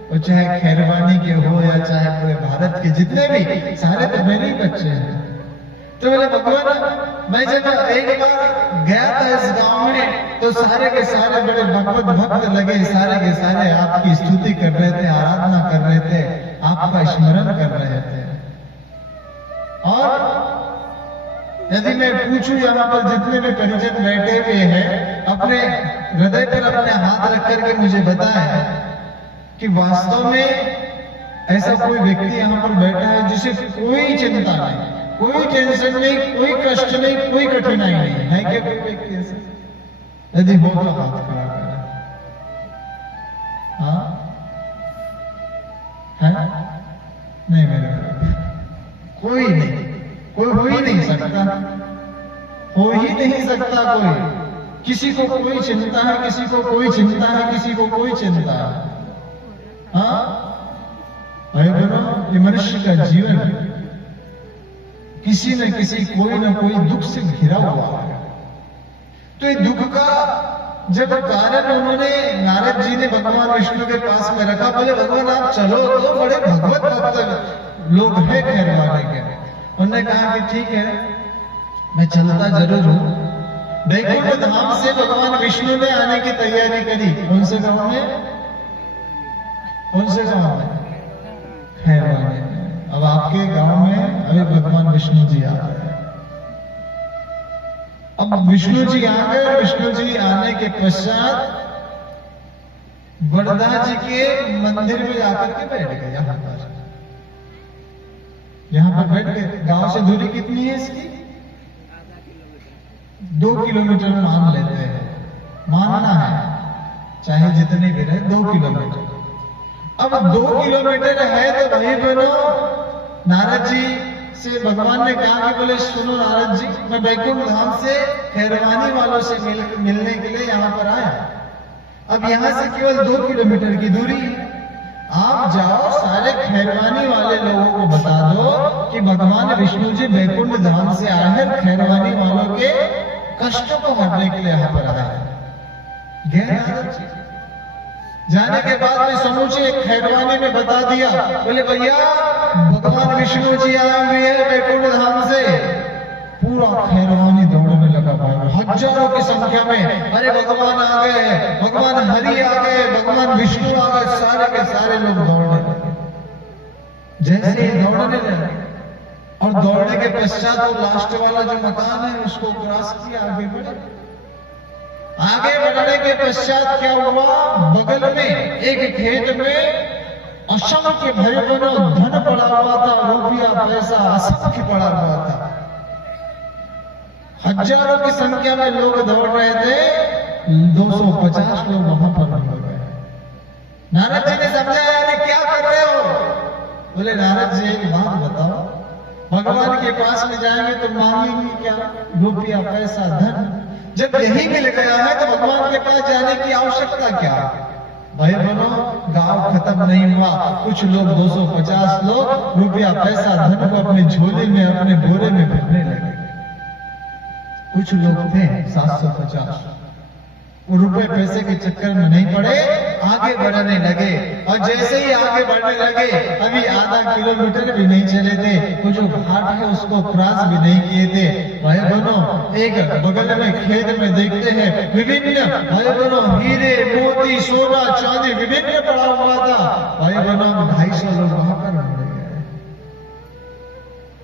वो चाहे खैरवानी के हो या चाहे पूरे भारत के जितने भी, सारे तो मेरे ही बच्चे हैं। तो बोले भगवान, मैं जब एक बार गया था इस गांव में तो सारे के सारे बड़े भगवत भक्त लगे, सारे के सारे आपकी स्तुति कर रहे थे, आराधना कर रहे थे, आपका स्मरण कर रहे थे। और यदि मैं पूछूं, यहाँ पर जितने भी परिजन बैठे हुए हैं, अपने हृदय पर अपने हाथ रख करके मुझे बताएं कि वास्तव में ऐसा कोई व्यक्ति यहाँ पर बैठा है जिसे कोई चिंता नहीं, कोई टेंशन नहीं, कोई कष्ट नहीं, कोई कठिनाई नहीं है? क्या कोई व्यक्ति ऐसा? यदि हो तो हाथ खड़ा करें। हाँ है? नहीं मेरे कोई नहीं, कोई हो ही नहीं सकता, हो ही नहीं सकता कोई। किसी को कोई चिंता है, किसी को कोई चिंता है, किसी को कोई चिंता है। हाँ भाई बहनों, ये मनुष्य का जीवन किसी न किसी, कोई न कोई दुख से घिरा हुआ है। तो ये दुख का जब कारण उन्होंने, नारद जी ने भगवान विष्णु के पास में रखा, बोले भगवान आप चलो, तो बड़े भगवत भक्त लोग हैं खैरवानी के। उन्होंने कहा कि ठीक है, मैं चलता जरूर हूं। वैकुंठ धाम से भगवान विष्णु ने आने की तैयारी करी। कौन से गांव में? कौन से गांव में? खैरवानी में। अब आपके गांव में अभी भगवान विष्णु जी आ रहे हैं। अब विष्णु जी आ गए। विष्णु जी आने के पश्चात वरदा जी के मंदिर में जाकर के बैठ गए। यहाँ पर बैठ गए। गांव से दूरी कितनी है इसकी? 2 किलोमीटर मान लेते हैं, मानना है, चाहे जितनी भी रहे 2 किलोमीटर। अब 2 किलोमीटर है तो भाई बहनों, नारद जी से भगवान ने कहा कि बोले सुनो नारद जी, मैं वैकुंठ धाम से खैरवानी वालों से मिलने के लिए यहाँ पर आया। अब यहाँ से केवल 2 किलोमीटर की दूरी, आप जाओ सारे खैरवानी वाले लोगों को बता दो कि भगवान विष्णु जी वैकुंठ धाम से आए हैं, खैरवानी वालों के कष्ट को हरने के लिए यहाँ पर आए हैं। गए नारद जी। जाने के बाद में समूचे खैरवानी में बता दिया, बोले भैया भगवान विष्णु जी आए हुए हैं वैकुंठ धाम से, पूरा खैरवानी दौड़ने लगा भाई, हजारों की संख्या में। अरे भगवान आ गए, भगवान हरि आ गए, भगवान विष्णु आ गए, सारे के सारे लोग दौड़ने लगे। जैसे ही दौड़ने लगे और दौड़ने के पश्चात वो लास्ट वाला जो मकान है उसको क्रॉस किया, आगे बढ़े। आगे बढ़ने के पश्चात क्या हुआ, बगल में एक खेत में असंख्य भाई बहनों धन पड़ा हुआ था, रुपया पैसा असंख्य पड़ा हुआ था। हजारों की संख्या में लोग दौड़ रहे थे, 250 लोग वहां पर हो गए। नारद जी ने समझा, अरे क्या कर रहे हो? बोले नारद जी एक बात बताओ, भगवान के पास में जाएंगे तो मांगेंगे क्या? रुपया पैसा धन। जब यही मिल गया है तो भगवान के पास जाने की आवश्यकता क्या? भाई बहनों, गांव खत्म नहीं हुआ, कुछ लोग 250 लोग रुपया पैसा धन को अपने झोले में अपने बोरे में भरने लगे। कुछ लोग थे 750, वो रुपए पैसे के चक्कर में नहीं पड़े, आगे बढ़ने लगे। और जैसे ही आगे बढ़ने लगे, अभी आधा किलोमीटर भी नहीं चले थे, वो जो घाट है उसको क्रॉस भी नहीं किए थे। भाई बहनों, एक बगल में खेत में देखते हैं विभिन्न भाई बहनों हीरे मोती सोना चांदी विभिन्न पड़ा हुआ था। भाई बहनों, 250 लोग वहां पर मुड़ गए,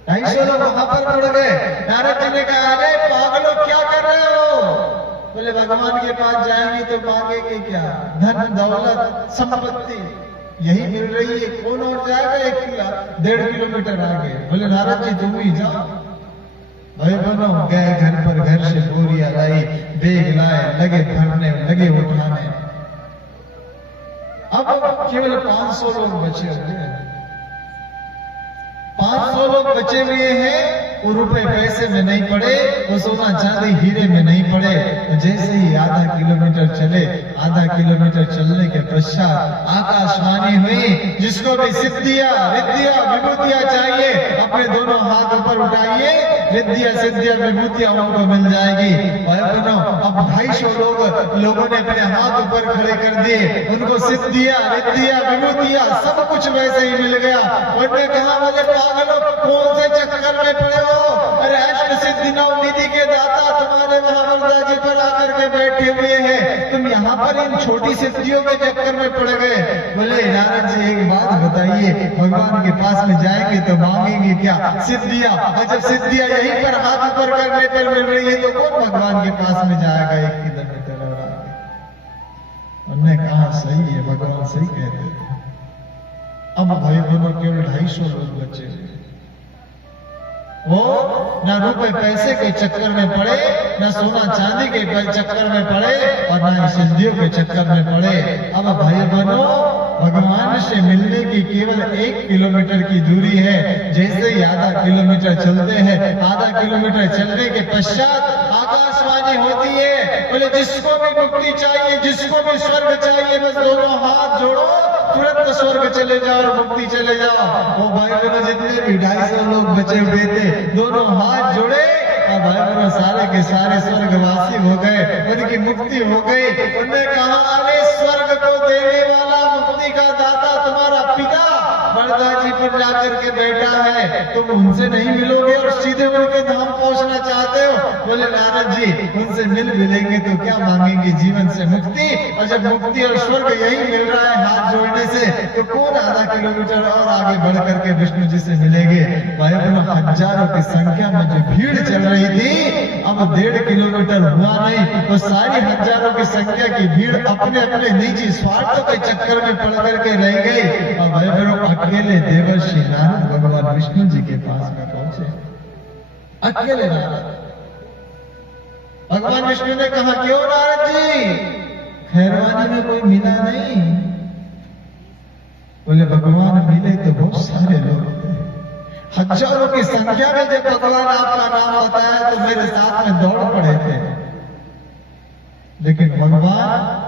250 लोग वहां पर मुड़ गए। नारद जी ने कहा, अरे पागलों क्या कर रहे हो? बोले भगवान के पास जाएंगे तो मांगेंगे क्या? धन दौलत संपत्ति यही मिल रही है, कौन और जाएगा 1.5 किलोमीटर आगे? बोले नारद जी तुम ही जाओ। भाई बहनों, गए घर पर, घर से बोरियां लाई, बेग लाए, लगे भरने, लगे उठाने। अब केवल 500 लोग बचे हुए हैं, 500 लोग बचे हुए हैं। वो रुपए पैसे में नहीं पड़े, वो सोना चांदी हीरे में नहीं पड़े। तो जैसे ही आधा किलोमीटर चले, आधा किलोमीटर चलने के पश्चात आकाशवाणी हुई, जिसको भी सिद्धियां रिद्धियां विभूतियां चाहिए अपने दोनों हाथ ऊपर उठाइए, रिद्धियां सिद्धियां विभूतियां उनको मिल जाएगी। भाई बहनों, अब 250 लोगों ने अपने हाथ ऊपर खड़े कर दिए, उनको सिद्धियां रिद्धियां विभूतियां सब कुछ वैसे ही मिल गया। उन्होंने कहा, बोले पागलों कौन से चक्कर में पड़े हो? अरे अष्ट सिद्धि नवनिधि के दाता तुम्हारे महावरदा जी पर आकर के बैठे हुए हैं, तुम यहाँ पर इन छोटी सिद्धियों के चक्कर में पड़ गए। बोले नारद जी एक बात बताइए, भगवान के पास में जाएंगे तो मांगेंगे क्या? सिद्धियां। और जब सिद्धियां यहीं पर हाथ ऊपर करने पर मिल रही है तो कौन भगवान के पास में जाएगा 1 किलोमीटर और आगे? उन्होंने कहा सही है, भगवान सही कहते थे। अब भाई बहनों, केवल 250 लोग बचे, वो न रुपए पैसे के चक्कर में पड़े, न सोना चांदी के चक्कर में पड़े, और न सिद्धियों के चक्कर में पड़े। अब भाई बहनों, भगवान से मिलने की केवल 1 किलोमीटर की दूरी है। जैसे ही आधा किलोमीटर चलते हैं, आधा किलोमीटर चलने के पश्चात आकाशवाणी होती है, बोले जिसको भी मुक्ति चाहिए, जिसको भी स्वर्ग चाहिए, बस दोनों हाथ जोड़ो, तुरंत स्वर्ग चले जाओ और मुक्ति चले जाओ। वो भाई बहनों, जितने भी 250 लोग बचे हुए थे, दोनों हाथ जोड़े और भाई बहनों सारे के सारे स्वर्गवासी हो गए, उनकी मुक्ति हो गई। उन्होंने कहा, अरे स्वर्ग को देने वाला, मुक्ति का दाता तुम्हारा पिता बड़दा जी पर जाकर के बैठा है, तुम उनसे नहीं मिलोगे और सीधे उनके धाम पहुंचना चाहते हो? बोले नारद जी, उनसे मिल मिलेंगे तो क्या मांगेंगे? जीवन से मुक्ति। और जब मुक्ति और स्वर्ग यही मिल रहा है हाथ जोड़ने से, तो कौन आधा किलोमीटर और आगे बढ़ करके विष्णु जी से मिलेंगे? भाई बहनों, हजारों की संख्या में जो भीड़ चल रही थी, अब 1.5 किलोमीटर हुआ नहीं तो सारी हजारों की संख्या की भीड़ अपने अपने निजी स्वार्थों के चक्कर में पड़ करके रह गई। और भाई बहनों, अकेले देवर्षि नारद भगवान विष्णु जी के पास में पहुंचे, अकेले नारद। भगवान विष्णु ने कहा, क्यों नारद जी, खैरवानी में कोई मिला नहीं? बोले भगवान मिले तो बहुत सारे लोग थे, हजारों की संख्या में। जब भगवान आपका नाम बताया तो मेरे साथ में दौड़ पड़े थे, लेकिन भगवान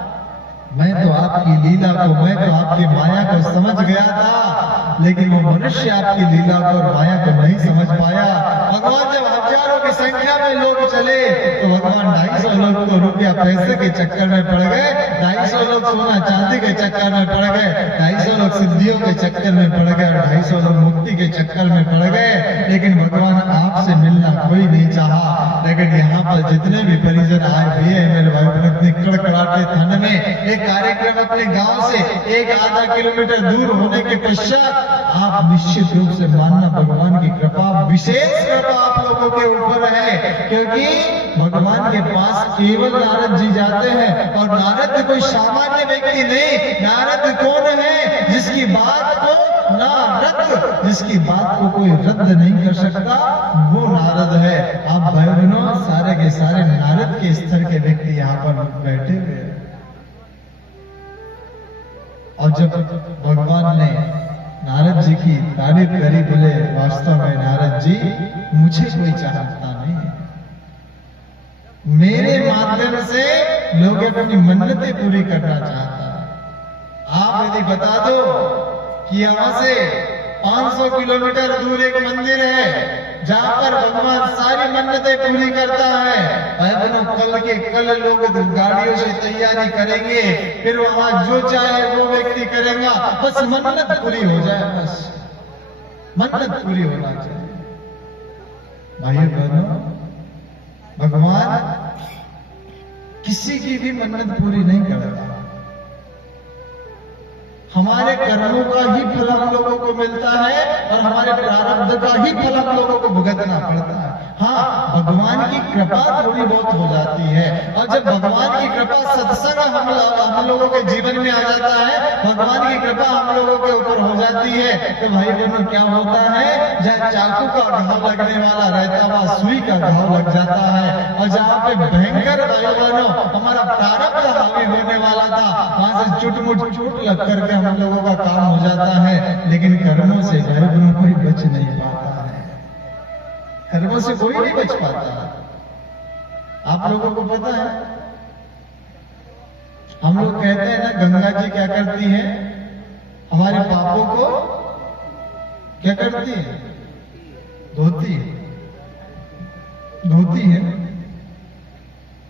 मैं तो आपकी लीला को, मैं तो आपकी माया को समझ गया था, लेकिन वो मनुष्य आपकी लीला को और माया को नहीं समझ पाया। भगवान जब हजारों की संख्या में लोग चले तो भगवान 250 लोग तो रुपया पैसे के चक्कर में पड़ गए, 250 लोग सोना चांदी के चक्कर में पड़ गए, 250 लोग सिद्धियों के चक्कर में पड़ गए, 250 लोग मुक्ति के चक्कर में पड़ गए। लेकिन भगवान आपसे मिलना कोई नहीं चाहा। लेकिन यहाँ पर जितने भी परिजन आए हुए हैं मेरे भाई बहन, अपने कड़कड़ाटे थाने में एक कार्यक्रम अपने गांव से 1-आधा किलोमीटर दूर होने के पश्चात आप निश्चित रूप से मानना भगवान की कृपा, विशेष कृपा आप लोगों के ऊपर है, क्योंकि भगवान के पास केवल नारद जी जाते हैं। और नारद कोई सामान्य व्यक्ति नहीं, नारद कौन है? जिसकी बात को जिसकी बात को कोई रद्द नहीं कर सकता, वो नारद है। आप भाई बहनों सारे के सारे नारद के स्तर के व्यक्ति यहाँ पर बैठे हुए हैं। और जब भगवान ने नारद जी की तारीफ करी, बोले वास्तव में नारद जी मुझे कोई चाहता नहीं, मेरे माध्यम से लोग अपनी मन्नतें पूरी करना चाहता है। आप यदि बता दो कि यहां से 500 किलोमीटर दूर एक मंदिर है जहां पर भगवान सारी मन्नतें पूरी करता है। भाई बहनों कल के कल लोग गाड़ियों से तैयारी करेंगे, फिर वहां जो चाहे वो व्यक्ति करेगा, बस मन्नत पूरी हो जाए, बस मन्नत पूरी होना चाहिए। भाई बहनों भगवान किसी की भी मन्नत पूरी नहीं करता। हमारे कर्मों का ही फल हम लोगों को मिलता है और हमारे प्रारब्ध का ही फल हम लोगों को भुगतना पड़ता है। हाँ, भगवान की कृपा थोड़ी बहुत हो जाती है, और जब भगवान की कृपा सत्संग हम लोगों के जीवन में आ जाता है, भगवान की कृपा हम लोगों के ऊपर हो जाती है, तो भाई बहनों क्या होता है, जहाँ चाकू का घाव लगने वाला रहता वहां सुई का घाव लग जाता है, और जहाँ पे भयंकर भाई बहनों हमारा प्रारब्ध हावी होने वाला था, वहां से चुटमुट चोट लग करके हम लोगों का काम हो जाता है। लेकिन कर्मों से भाई बहनों कोई बच नहीं पाता है, कर्मों से कोई नहीं बच पाता। आप लोगों को पता है, हम लोग कहते हैं ना गंगा जी क्या करती है, हमारे पापों को क्या करती है, धोती है, धोती है,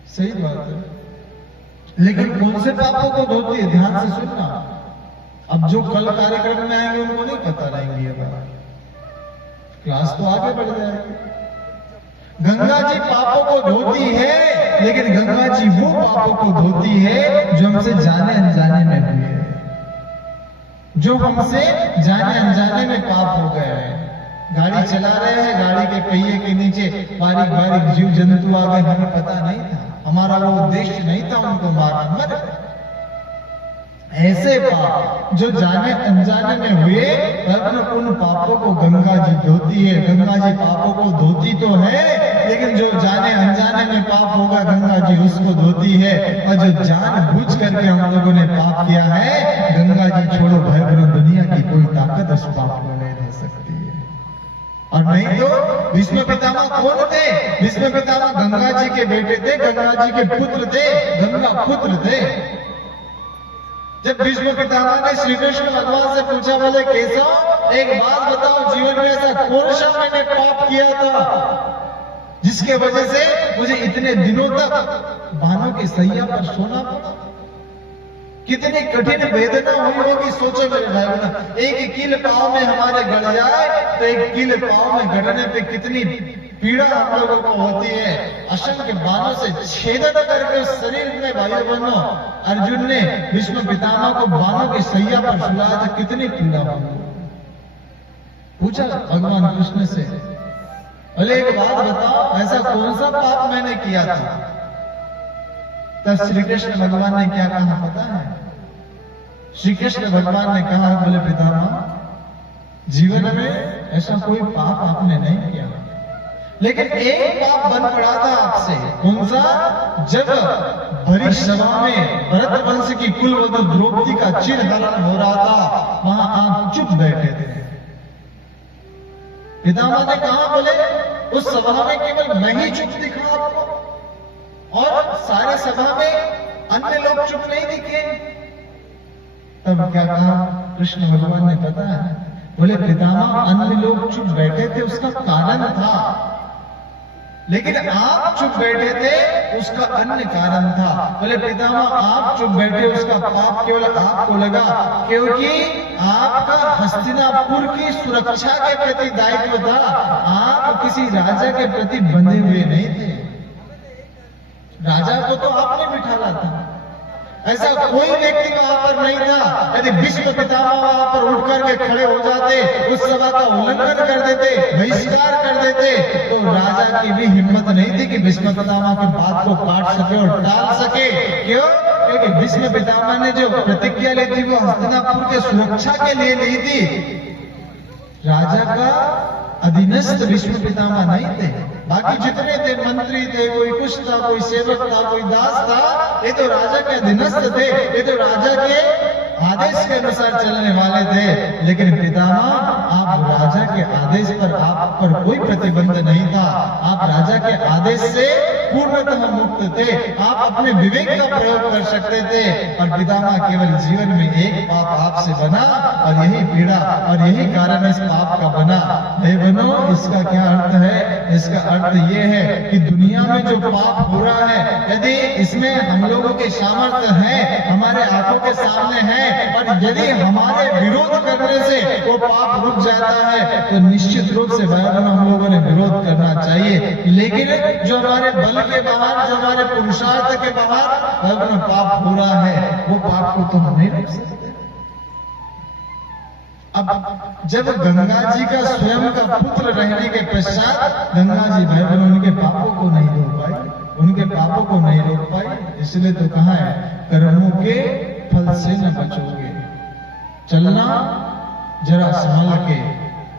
सही बात है। लेकिन कौन से पापों को धोती है, ध्यान से सुनना। अब जो कल कार्यक्रम में आएंगे उनको नहीं पता रहेंगी ये बात, क्लास तो आगे बढ़ जाएगी। गंगा जी पापों को धोती है, लेकिन गंगा जी वो पापों को धोती है जो हमसे जाने अनजाने में हुए हैं, जो हमसे जाने अनजाने में पाप हो गए हैं। गाड़ी चला रहे हैं, गाड़ी के पहिए के नीचे बारीक बारीक जीव जंतु आ गए, हमें पता नहीं था, हमारा वो उद्देश्य नहीं था उनको मारना, मर ऐसे पाप जो जाने अनजाने में हुए, उन पापों को गंगा जी धोती है। गंगा जी पापों को धोती तो है, लेकिन जो जाने अनजाने में पाप होगा गंगा जी उसको धोती है। और जो जानबूझ करके हम लोगों ने पाप किया है, गंगा जी छोड़ो भाई बहनों, दुनिया की कोई ताकत उस पाप को नहीं रह सकती है। और नहीं तो भीष्म पितामह कौन थे? भीष्म पितामह गंगा जी के बेटे थे, गंगा जी के पुत्र थे, गंगा पुत्र थे। जब भीष्म पितामह ने श्री कृष्ण भगवान से पूछा, बोले केशव एक बात बताओ, जीवन में ऐसा कौन सा मैंने पाप किया था जिसके वजह से मुझे इतने दिनों तक बानों की सैया पर सोना पड़ा? कितनी कठिन वेदना हुई होगी, सोचो मेरे भाई बहन। एक कील पांव में हमारे गड़ जाए तो एक कील पांव में गड़ने पे कितनी पीड़ा हम लोगों को होती है। असंख्य बाणों से छेदन करके उस शरीर में भाई बहनों अर्जुन ने भीष्म पितामह को बाणों की सैया पर सुलाया तो कितनी पीड़ा हुई। पूछा भगवान कृष्ण से, बोले एक बात बताओ, ऐसा कौन सा पाप मैंने किया था? तब श्री कृष्ण भगवान ने क्या कहा पता है? श्री कृष्ण भगवान ने कहा, बोले पितामह जीवन में ऐसा कोई पाप आपने नहीं किया, लेकिन एक पाप बन पड़ा था आपसे। कौन सा? जब भरी सभा में भरत वंश की कुलवधू द्रौपदी का चिरहरण हो रहा था, वहां आप चुप बैठे थे। पितामह ने कहा, बोले उस सभा में केवल मैं ही चुप दिखा आपको, और सारे सभा में अन्य लोग चुप नहीं दिखे। तब क्या कहा कृष्ण भगवान ने पता है? बोले पितामह अन्य लोग चुप बैठे थे, उसका कारण था लेकिन आप चुप बैठे थे, उसका अन्य कारण था। बोले पितामह आप चुप बैठे, उसका पाप केवल आपको लगा, क्योंकि आपका हस्तिनापुर की सुरक्षा के प्रति दायित्व था, आप किसी राजा के प्रति बंधे हुए नहीं थे। राजा को तो आपने बिठाला था, ऐसा कोई व्यक्ति वहां पर नहीं था। यदि भीष्म पितामह वहां पर उठ करके खड़े हो जाते, उस सभा का उल्लंघन कर देते, बहिष्कार कर देते, तो राजा की भी हिम्मत नहीं थी कि भीष्म पितामह की बात को काट सके और टाल सके। क्यों? क्योंकि भीष्म पितामह ने जो प्रतिज्ञा ली थी वो हस्तिनापुर के सुरक्षा के लिए ली थी। राजा का अधीनस्थ भीष्म पितामह नहीं थे, बाकी जितने थे मंत्री थे, कोई कुछ था, कोई सेवक था, कोई दास था, ये तो राजा के अधीनस्थ थे, ये तो राजा के आदेश के अनुसार चलने वाले थे। लेकिन पितामह आप राजा के आदेश पर, आप पर कोई प्रतिबंध नहीं था, आप राजा के आदेश से पूर्णतः मुक्त थे, आप अपने विवेक का प्रयोग कर सकते थे। और पितामह केवल जीवन में एक पाप आपसे बना और यही पीड़ा और यही कारण इस पाप का बना। हे बनो, इसका क्या अर्थ है? इसका अर्थ ये है कि दुनिया में जो पाप हो रहा है, यदि इसमें हम लोगों के सामर्थ्य है, हमारे आंखों के सामने है, और यदि हमारे विरोध करने से वो पाप रुक जाता है, तो निश्चित रूप से हम लोगों ने विरोध करना चाहिए। लेकिन जो हमारे बल के बाहर, जो हमारे पुरुषार्थ के बाहर पाप हो रहा है, वो पाप को तो हम नहीं रोक सकते। अब जब गंगा जी का स्वयं का पुत्र रहने के पश्चात गंगा जी भाई बहन उनके पापों को नहीं रोक पाई, उनके पापों को नहीं रोक पाई, इसलिए तो कहा है कर्मों के फल से न बचोगे, चलना जरा संभल के,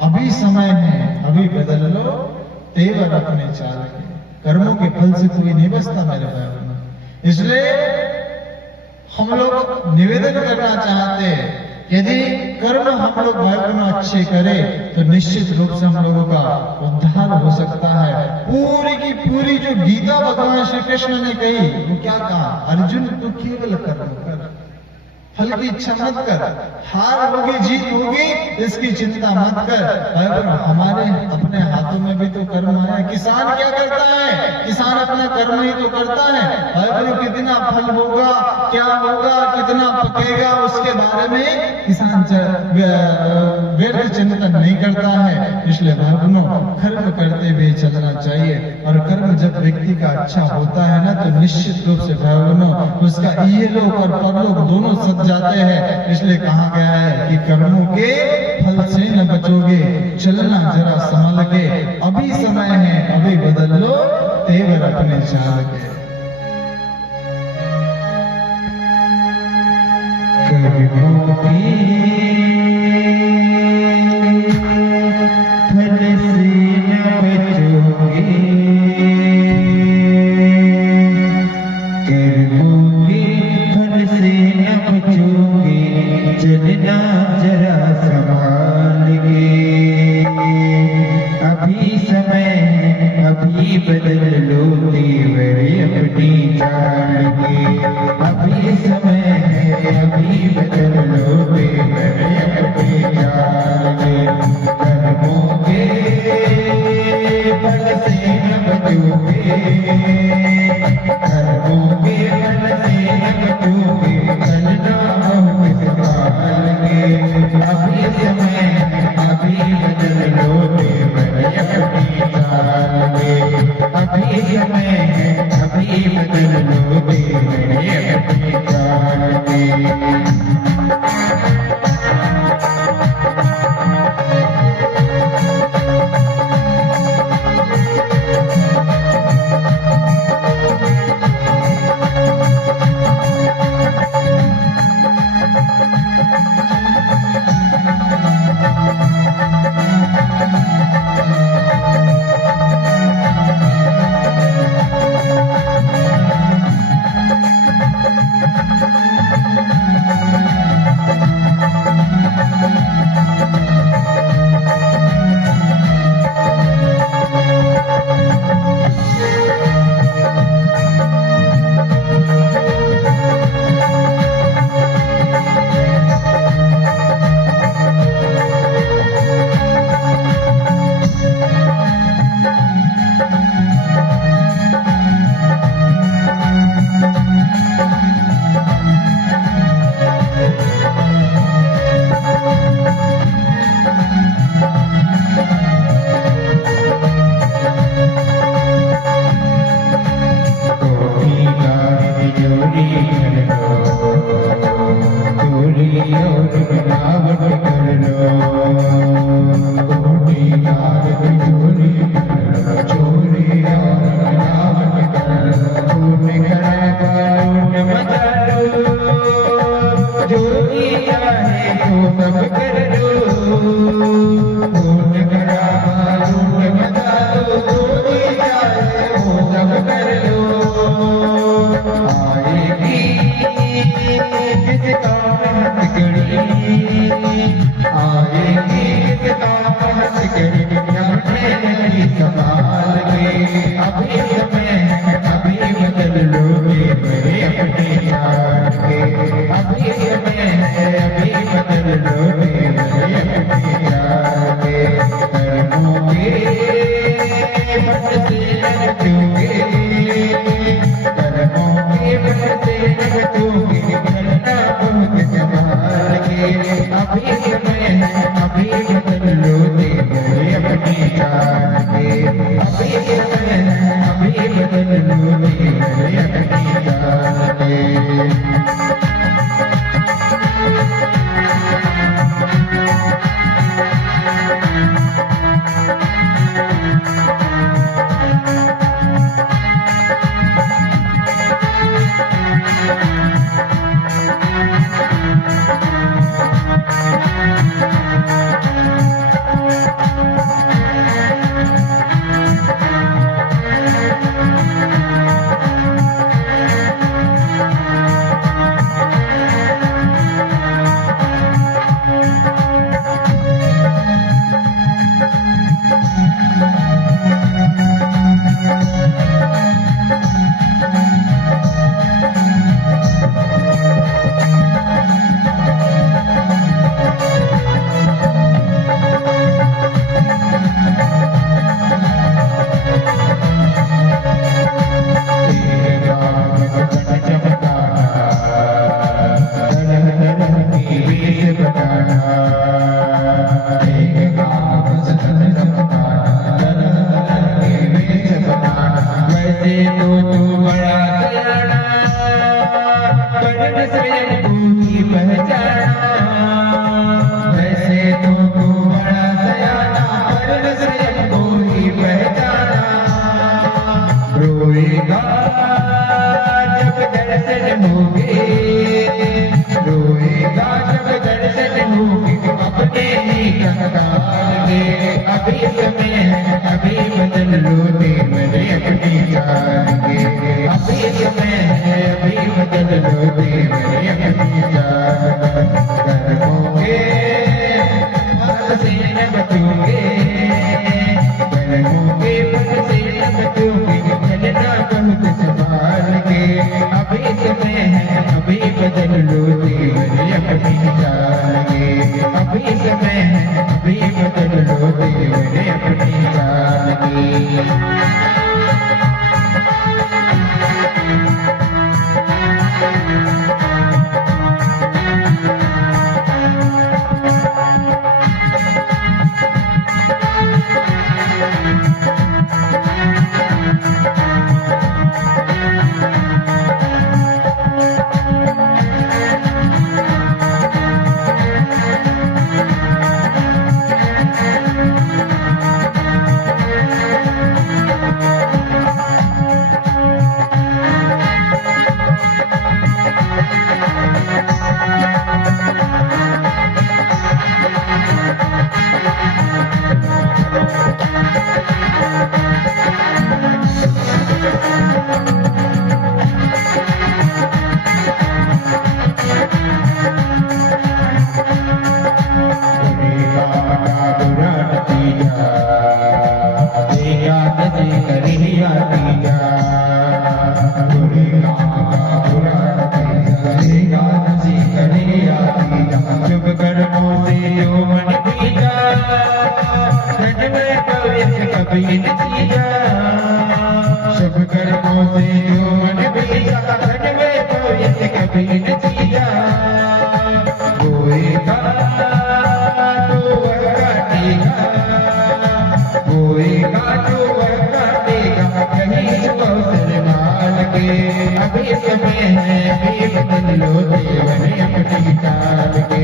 अभी समय है, अभी बदल लो तेवर अपने चाल के। कर्मों के फल से कोई नहीं बचता मेरे भाई बहन। इसलिए हम लोग निवेदन करना चाहते हैं, यदि कर्म हम लोग भाई बहनों अच्छे करें तो निश्चित रूप से हम लोगों का उद्धार हो सकता है। पूरी की पूरी जो गीता भगवान श्री कृष्ण ने कही, वो क्या कहा? अर्जुन तू केवल कर्म कर, फल की इच्छा मत कर, हार होगी जीत होगी इसकी चिंता मत कर। हमारे अपने हाथों में भी तो कर्म आया। किसान क्या करता है? किसान अपना कर्म ही तो करता है। कितना फल होगा, क्या होगा, कितना पकेगा, उसके बारे में किसान व्यर्थ चिंतन नहीं करता है। इसलिए भाई बहनों, कर्म करते हुए चलना चाहिए, और कर्म जब व्यक्ति का अच्छा होता है ना, तो निश्चित रूप से भाई बहनों उसका ये लोक और परलोक दोनों सज जाते हैं। इसलिए कहा गया है कि कर्मों के फल से न बचोगे, चलना जरा संभल के, अभी समय है, अभी बदल लो तेवर अपने चाल के। कर्मों के फल से न बचोगे, कर्मों के फल से न बचोगे, चलना जरा संभाल के, अभी समय है, अभी बदल लो तेवर अपनी चाल के, अभी समय है, अभी बदल लो तेवर अपनी चाल के। कर्मों के फल से न बचोगे, कर्मों के फल से न बचोगे, चलना बहुत संभाल के, अभी समय है, अभी बदल लो तेवर अपनी चाल के, अभी समय है, अभी बदल लो तेवर अपनी चाल के। बदल लो तेरे अपनी जान के। अभी समय है अभी बदल लो तेरे अपनी जान। कर्मों के फल से न बचोगे, कर्मों के फल से न बचोगे, चलना बहुत संभाल के। अभी समय है अभी बदल लो तेरे अपनी जान के। अभी समय है अभी बदल लो तेरे अपनी जान के। शुभ कर्मों से जो मन बीता, धन में तो यश कभी न जीता। बोएगा तो वह काटेगा, बोएगा तो वह काटेगा, कहीं सुबह सलमान के। अभी समय है अभी बदल लो तेरे अपनी जान के।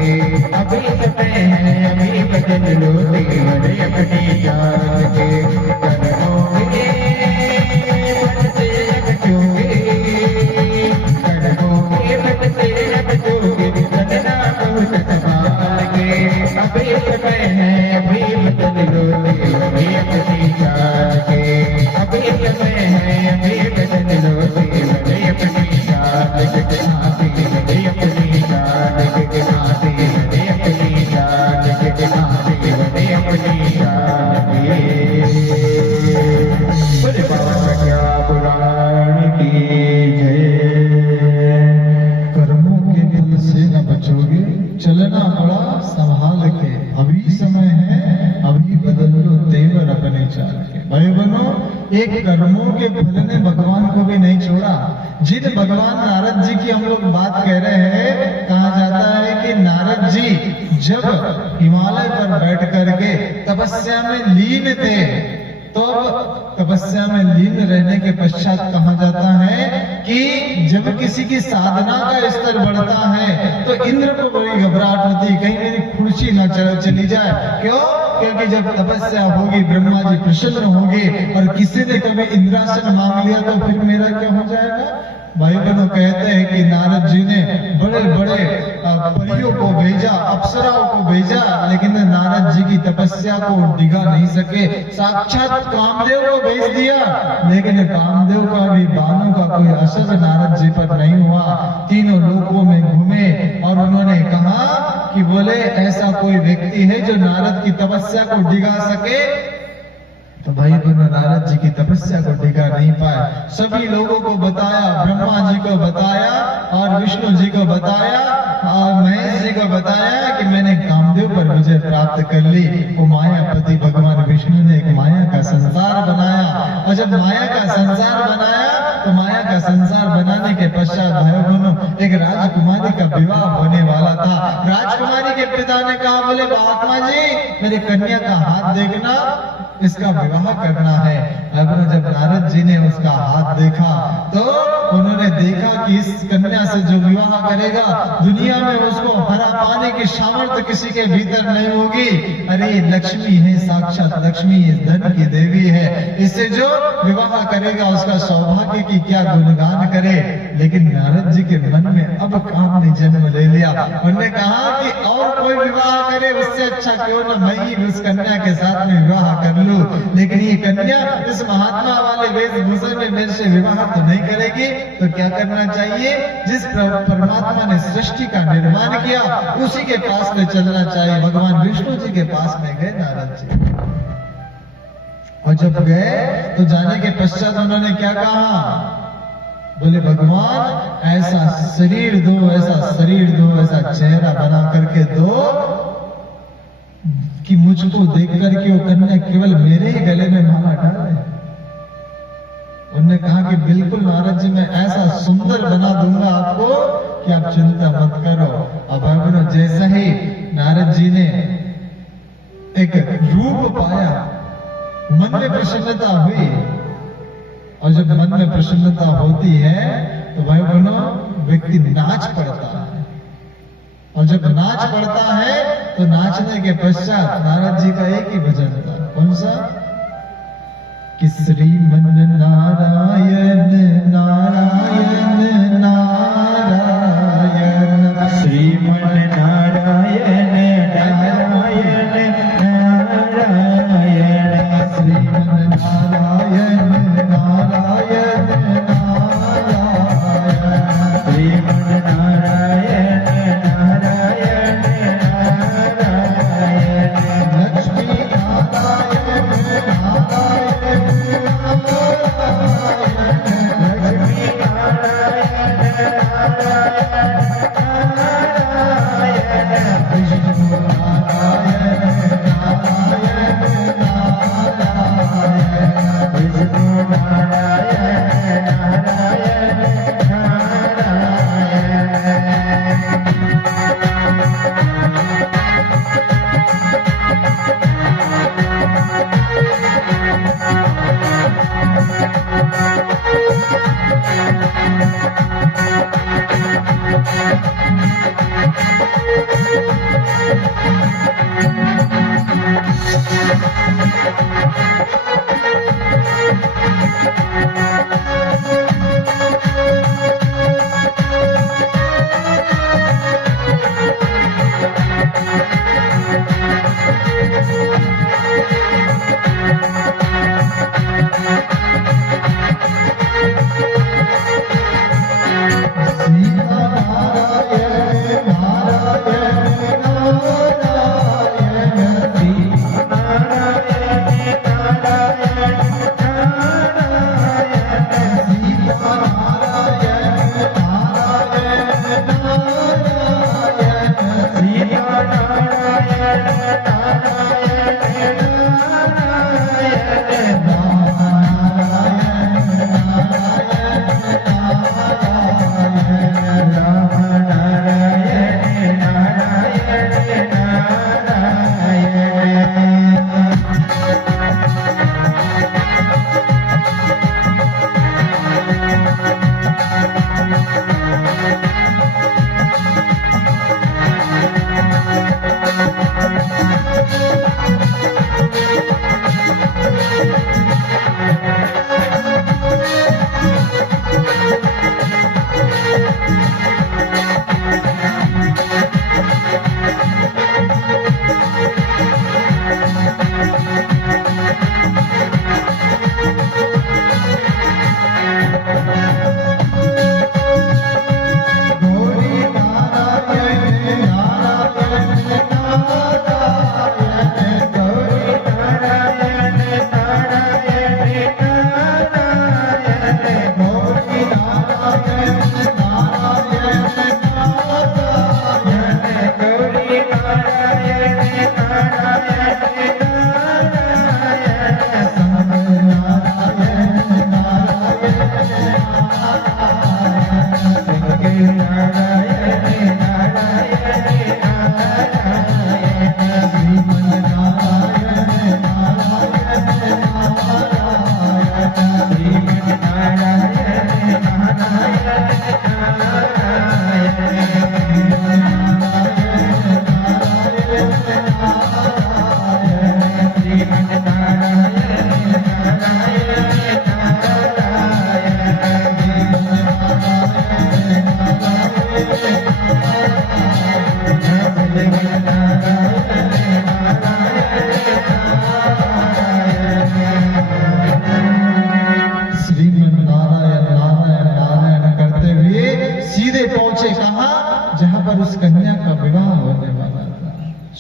अभी समय है अभी बदल लो तेरे अपनी जान के। अभी समय है अभी बदल लो तेरे अपनी जान के। अभी समय है अभी बदल लो तेरे अपनी जान के। हाथी बदे अपनी जान के, हाथी बदे अपनी जान के, हाथी बदे अपनी जान के। बोले बाबा क्या पुराण की जय। कर्मों के फल से न बचोगे, चलना बड़ा संभाल के। अभी समय है अभी बदल लो तेवर अपने चाल के। भाई बनो, एक कर्मों के फल ने भगवान को भी नहीं छोड़ा। जिन भगवान नारद जी की हम लोग बात कह रहे हैं, कहा जाता है कि नारद जी जब हिमालय पर बैठ करके तपस्या में लीन थे, तो तपस्या में लीन रहने के पश्चात कहा जाता है कि जब किसी की साधना का स्तर बढ़ता है तो इंद्र को बड़ी घबराहट होती है, कहीं मेरी कुर्सी ना चली जाए। क्यों? क्योंकि जब तपस्या होगी ब्रह्मा जी प्रसन्न होंगे, और किसी ने कभी इंद्रासन मांग लिया तो फिर मेरा क्या हो जाएगा। भाई बहनों, कहते हैं कि नारद जी ने बड़े बड़े परियों को भेजा, अप्सराओं को भेजा, लेकिन नारद जी की तपस्या को डिगा नहीं सके। साक्षात कामदेव को भेज दिया, लेकिन कामदेव का भी बाणों का कोई असर नारद जी पर नहीं हुआ। तीनों लोकों में घूमे और उन्होंने कहा कि बोले ऐसा कोई व्यक्ति है जो नारद की तपस्या को डिगा सके। तो भाई बहनों, नारद जी की तपस्या को डिगा नहीं पाए। सभी लोगों को बताया, ब्रह्मा जी को बताया और विष्णु जी को बताया और महेश जी को बताया कि मैंने कामदेव पर विजय प्राप्त कर ली। वो मायापति भगवान विष्णु ने एक माया का संसार बनाया, और जब माया का संसार बनाया तो माया का संसार बनाने के पश्चात भाई बहनों, एक राजकुमारी का विवाह होने वाला था। राजकुमारी के पिता ने कहा, बोले महात्मा जी मेरी कन्या का हाथ देखना, इसका विवाह करना है। अब जब नारद जी ने उसका हाथ देखा तो उन्होंने देखा कि इस कन्या से जो विवाह करेगा दुनिया में उसको हरा पाने की सामर्थ्य किसी के भीतर नहीं होगी। अरे लक्ष्मी है, साक्षात लक्ष्मी इस धन की देवी है, इससे जो विवाह करेगा उसका सौभाग्य की क्या गुणगान करे। लेकिन नारद जी के मन में अब काम ने जन्म ले लिया। उन्होंने कहा कि और कोई विवाह करे उससे अच्छा क्यों न मैं ही उस कन्या के साथ में विवाह कर लूं। लेकिन ये कन्या इस महात्मा वाले वेशभूषण में मेरे से विवाह तो नहीं करेगी। तो क्या करना चाहिए? जिस परमात्मा ने सृष्टि का निर्माण किया उसी के पास में चलना चाहिए। भगवान विष्णु जी के पास में गए नारद जी, और जब गए तो जाने के पश्चात उन्होंने क्या कहा? बोले भगवान ऐसा शरीर दो, ऐसा शरीर दो, ऐसा चेहरा बना करके दो कि मुझको देख करके वो कन्या केवल मेरे ही गले में माला डाले। उन्होंने कहा कि बिल्कुल नारद जी मैं ऐसा सुंदर बना दूंगा आपको कि आप चिंता मत करो। अब भगवान जैसा ही नारद जी ने एक रूप पाया, मन में प्रसन्नता हुई। और जब मन में प्रसन्नता होती है तो भाई बहनों व्यक्ति नाच पड़ता है। और जब नाच पड़ता है तो नाचने के पश्चात नारद जी का एक ही भजन था। कौन सा? कि श्रीमन नारायण नारायण नारायण, श्रीमन नारायण नारायण नारायण, श्रीमन नारायण नारायण नारायण, श्रीमन नारायण नारायण नारायण, लक्ष्मी नारायण नारायण लक्ष्मी नारायण नारायण, विष्णु नारायण नारायण नारायण, विष्णु नारायण नारायण नारायण।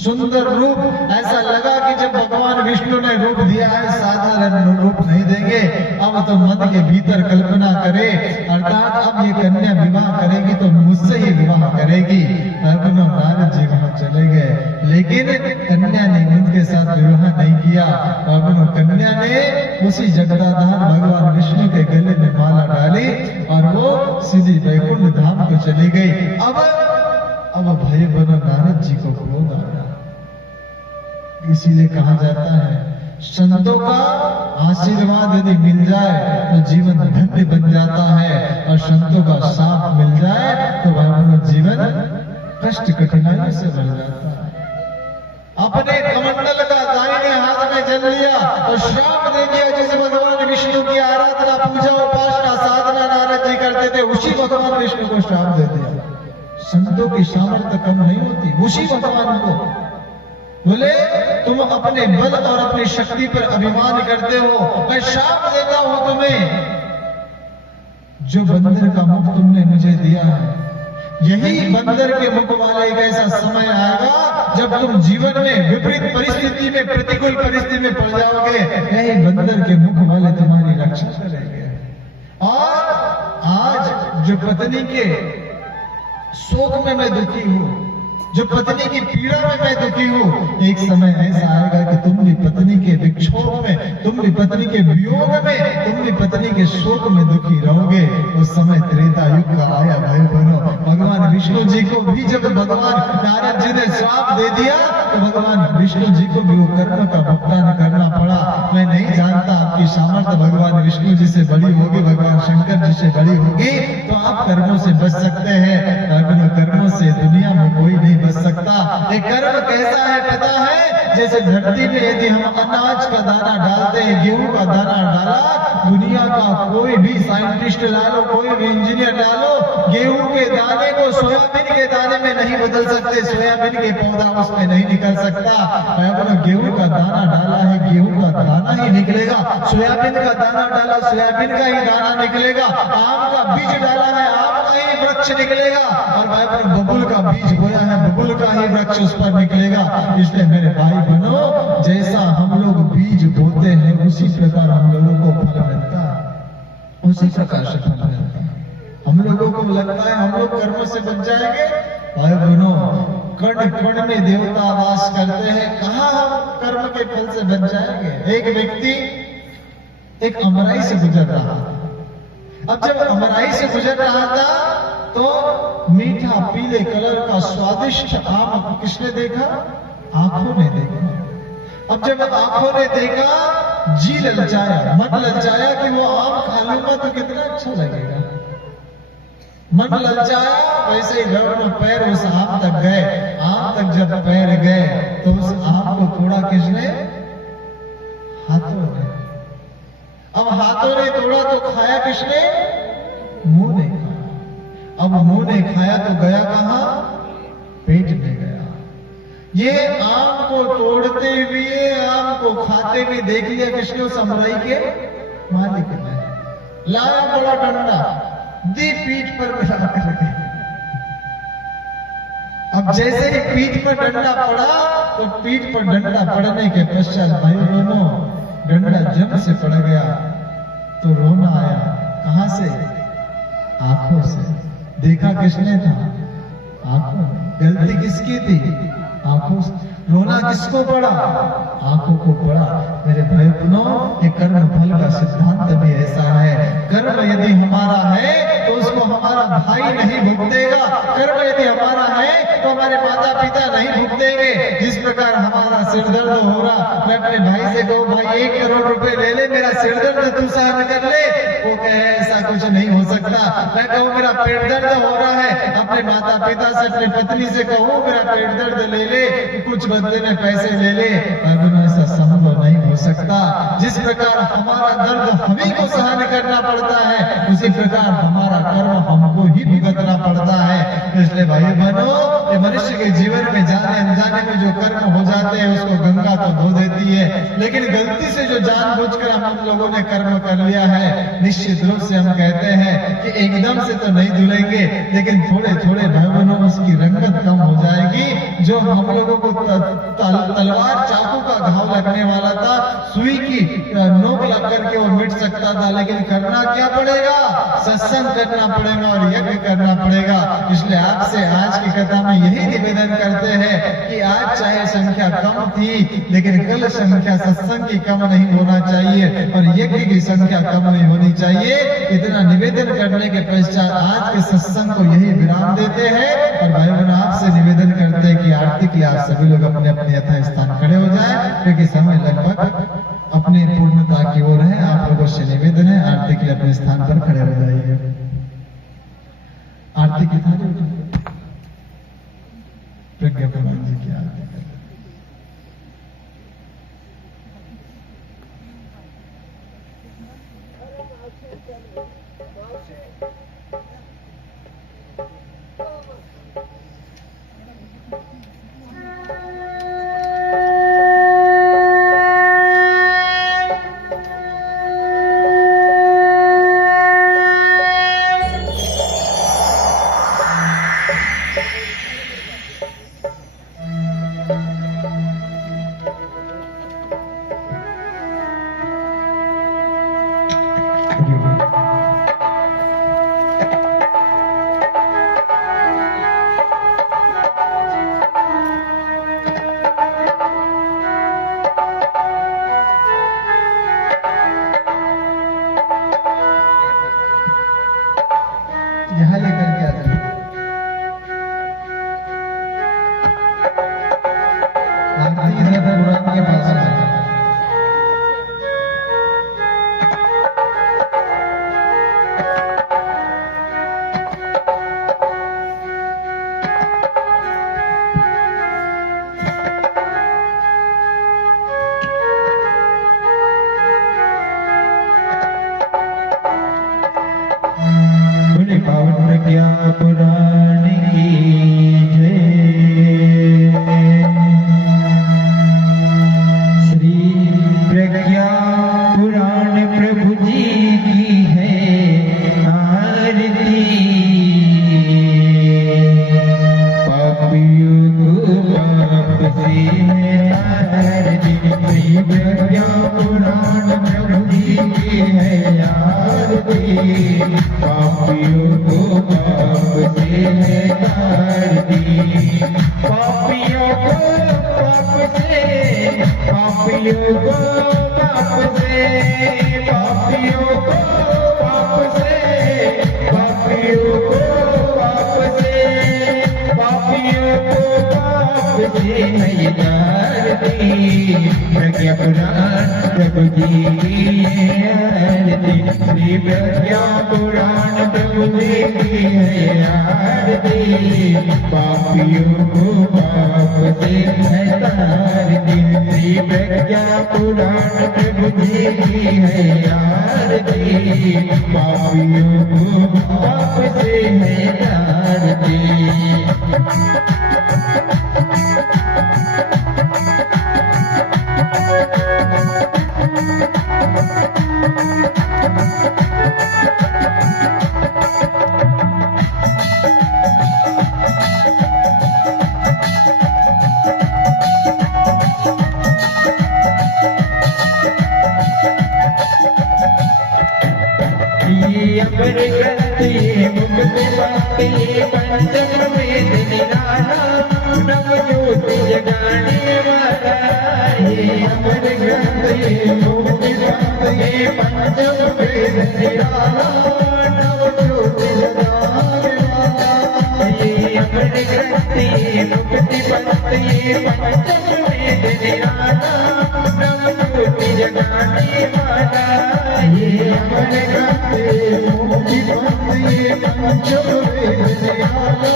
सुंदर रूप, ऐसा लगा कि जब भगवान विष्णु ने रूप दिया है साधारण रूप नहीं देंगे, अब तो मन के भीतर कल्पना करे, अर्थात अब ये कन्या विवाह करेगी तो मुझसे ही विवाह करेगी। नारद जी वहां चले गए, लेकिन कन्या ने उनके साथ विवाह नहीं किया। कन्या ने उसी जगदाधार भगवान विष्णु के गले में माला डाली और वो सीधी वैकुंठ धाम को चली गई। अब भाई बनो नारद जी को क्रोध आया। इसीलिए कहा जाता है संतों का आशीर्वाद यदि मिल जाए तो जीवन धन्य बन जाता है, और संतों का साथ मिल जाए तो भाई बनो जीवन कष्ट कठिनाई से भर जाता है। अपने कमंडल का दाहिने हाथ में जल लिया और श्राप दे दिया। जैसे भगवान विष्णु की आराधना, पूजा, उपासना, साधना नारद जी करते थे, उसी भगवान विष्णु को श्राप दे दिया। संतों की सामर्थ्य कम नहीं होती, उसी भगवान को बोले तुम अपने बल और अपनी शक्ति पर अभिमान करते हो, मैं श्राप देता हूं तुम्हें। जो बंदर का मुख तुमने मुझे दिया है, यही बंदर के मुख वाला एक ऐसा समय आएगा जब तुम जीवन में विपरीत परिस्थिति में, प्रतिकूल परिस्थिति में पड़ जाओगे, यही बंदर के मुख वाले तुम्हारी रक्षा करेंगे। और आज जो पत्नी के शोक में मैं दुखी हूं, जो पत्नी की पीड़ा में मैं दुखी हूं, एक समय ऐसा आएगा कि तुम भी पत्नी के विक्षोभ में, तुम भी पत्नी के वियोग में, तुम भी पत्नी के शोक में दुखी रहोगे। उस समय त्रेता युग का आया भाई बनो। भगवान विष्णु जी को भी जब भगवान नारद जी ने श्राप दे दिया तो भगवान विष्णु जी को भी वो कर्म का भुगतान करना पड़ा। मैं नहीं जानता आपकी सामर्थ्य भगवान विष्णु जी से बड़ी होगी, भगवान शंकर जी से बड़ी होगी, तो आप कर्मों से बच सकते हैं, कर्मों से दुनिया में कोई नहीं बच सकता। ये कर्म कैसा है पता है? जैसे धरती में यदि हम अनाज का दाना डालते हैं, गेहूं का दाना डाला, दुनिया का कोई भी साइंटिस्ट डालो, कोई भी इंजीनियर डालो, गेहूं के दाने को सोयाबीन के दाने में नहीं बदल सकते, सोयाबीन के पौधा उसमें नहीं निकल सकता। गेहूं का दाना डाला है, गेहूं का दाना ही निकलेगा। सोयाबीन का दाना डाला, सोयाबीन का ही दाना निकलेगा। आम का बीज डाला है, आम का ही वृक्ष निकलेगा। और भाई बबुल का बीज बोया है, बबुल का ही वृक्ष उस पर निकलेगा। इसलिए मेरे भाई बनो, जैसा हम लोग बीज बोते हैं उसी प्रकार हम लोगों को फल मिलता है, उसी प्रकार से फल मिलता है। हम लोगों को लगता है हम लोग कर्म से बच जाएंगे, भाई बनो कण कण में देवता वास करते हैं, कहाँ हम कर्म के फल से बच जाएंगे। एक व्यक्ति एक अमराई से गुजर रहा था। अब जब अमराई से गुजर रहा था तो मीठा पीले कलर का स्वादिष्ट आम किसने देखा? आंखों ने देखा। अब जब आंखों ने देखा, जी ललचाया, मन ललचाया कि वो आम खा लूंगा तो कितना अच्छा लगेगा। मन ललचाया, वैसे ही दोनों पैर उस आम तक गए। आम तक जब पैर गए तो उस आम को तोड़ा किसने? हाथों ने। अब हाथों ने तोड़ा तो खाया किसने? मुंह ने खाया। अब मुंह ने खाया तो गया कहां? पेट में गया। ये आम को तोड़ते हुए, आम को खाते हुए देख लिया किसने? उस अमराई के मालिक ने। लाया बड़ा डंडा, दी पीठ पर मिला करके। अब जैसे ही पीठ पर डंडा पड़ा तो पीठ पर डंडा पड़ने के पश्चात भाई बहनों डंडा जम से पड़ गया तो रोना आया। कहां से? आंखों से। देखा किसने था? आंखों ने। गलती किसकी थी? आंखों से। रोना किसको पड़ा? आंखों को पड़ा। मेरे भाई बहनों, ये कर्म फल का सिद्धांत भी ऐसा है। कर्म यदि हमारा है तो उसको हमारा भाई नहीं भुगतेगा। कर्म यदि हमारा है तो हमारे माता पिता नहीं भुगतेंगे। जिस प्रकार हमारा सिर दर्द हो रहा, मैं अपने भाई से कहूँ भाई 1 करोड़ रुपए ले ले, मेरा सिर दर्द तू सहन कर ले, वो कहे ऐसा कुछ नहीं हो सकता। मैं कहूँ मेरा पेट दर्द हो रहा है, अपने माता पिता से, अपनी पत्नी से कहूँ मेरा पेट दर्द ले ले, कुछ बदले में पैसे ले ले, ऐसा संभव नहीं हो सकता। जिस प्रकार हमारा दर्द हमें को सहन करना पड़ता है, उसी प्रकार हमारा कर्म हमको ही भुगतना पड़ता है। इसलिए भाई बहनों, ये मनुष्य के जीवन में जाने अनजाने में जो कर्म हो जाते हैं उसको गंगा तो धो देती है, लेकिन गलती से जो जानबूझकर हम लोगों ने कर्म कर लिया है, निश्चित रूप से हम कहते हैं कि एकदम से तो नहीं धुलेंगे, लेकिन थोड़े थोड़े भाई बहनों उसकी रंगत कम हो जाएगी। जो हम लोगों को तलवार चाकू का घाव लगने वाला था, सुई की नोक लग करके वो मिट सकता था, लेकिन करना क्या पड़ेगा? सत्संग करना पड़ेगा और यज्ञ करना पड़ेगा। इसलिए आपसे आज की कथा में यही निवेदन करते हैं कि आज चाहे संख्या कम थी, लेकिन कल संख्या सत्संग की कम नहीं होना चाहिए और यज्ञ की संख्या कम नहीं होनी चाहिए। इतना निवेदन करने के पश्चात आज के सत्संग को यही विराम देते हैं और भाई बहन आपसे निवेदन करते हैं कि आरती के लिए आप सभी लोग अपने अपने यथा स्थान खड़े हो जाए, क्योंकि समय लगभग अपने पूर्णता की ओर है। आप लोगों से निवेदन है आरती के लिए अपने स्थान पर खड़े हो जाइए। आरती की थाली प्रज्ञा प्रधान जी की आरती करें। यहाँ लेकर के आते हैं। आरती इधर पुराण के पास है। प्रज्ञा पुराण की जय। श्री प्रज्ञा पुराण प्रभु जी की है आरती। पापियों को पाप से है आरती। श्री प्रज्ञा पुराण प्रभु जी की है आरती। पापियों को पाप से है तारती। पापियों को पाप से, पापियों को पाप से, पापियों को पाप से, पापियों को पाप से, पापियों को पाप से है तारती। प्रज्ञा पुराण प्रभु जी की है आरती। श्री प्रज्ञा पुराण प्रभु जी की है आरती। पापियों को पाप से है तारती। श्री प्रज्ञा पुराण प्रभु जी की है आरती। पापियों को पाप से है तारती। अमर ग्रंथ ये मुक्त बात ये पंचम वेद निराला। नव ज्योति जगाने वाला ये अमर ग्रंथ ये मुक्त बात ये पंचम वेद निराला। नव ज्योति जगाने वाला ये अमर ग्रंथ ये मुक्ति पंथ ये पंचम वेद निराला। नव ज्योति जगाने वाला ये अमर ग्रंथ मुक्ति पंथ ये पंचम वेद निराला।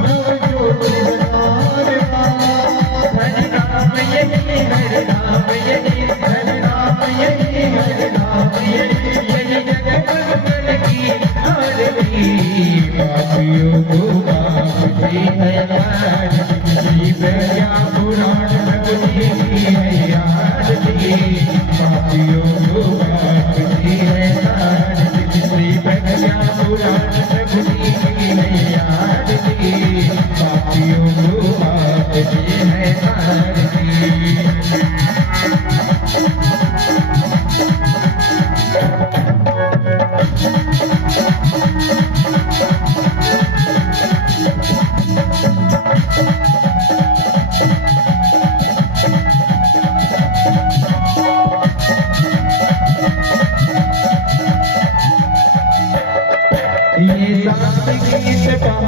नव ज्योति जगाने वाला। हरि नाम यही, हरि नाम यही, हरि नाम यही, हरि नाम यही, यही जग मंगल की आरती। पापियों को पाप से है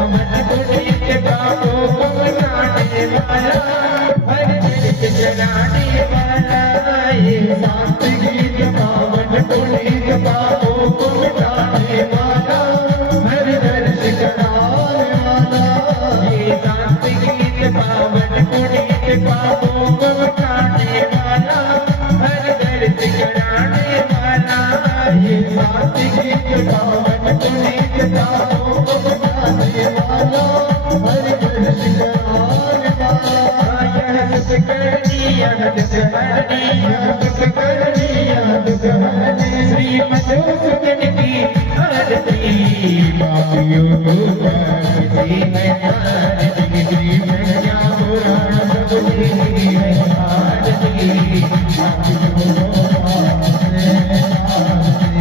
पावन पुनीत पापों को मिटाने वाला, हर दर्द जगाने वाला, ये शांति गीत पावन पुनीत पापों को मिटाने वाला, हर दर्द जगाने वाला, ये शांति गीत पावन पुनीत पापों को मिटाने वाला, हर दर्द जगाने वाला, ये शांति गीत पावन पुनीत पापों को मिटाने वाला, हर दर्द जगाने वाला। दुख करनी श्री मधुसूदन की आरती, पापियों को करती है आरती, श्री प्रज्ञा पुराण सब देती है आरती, पापियों को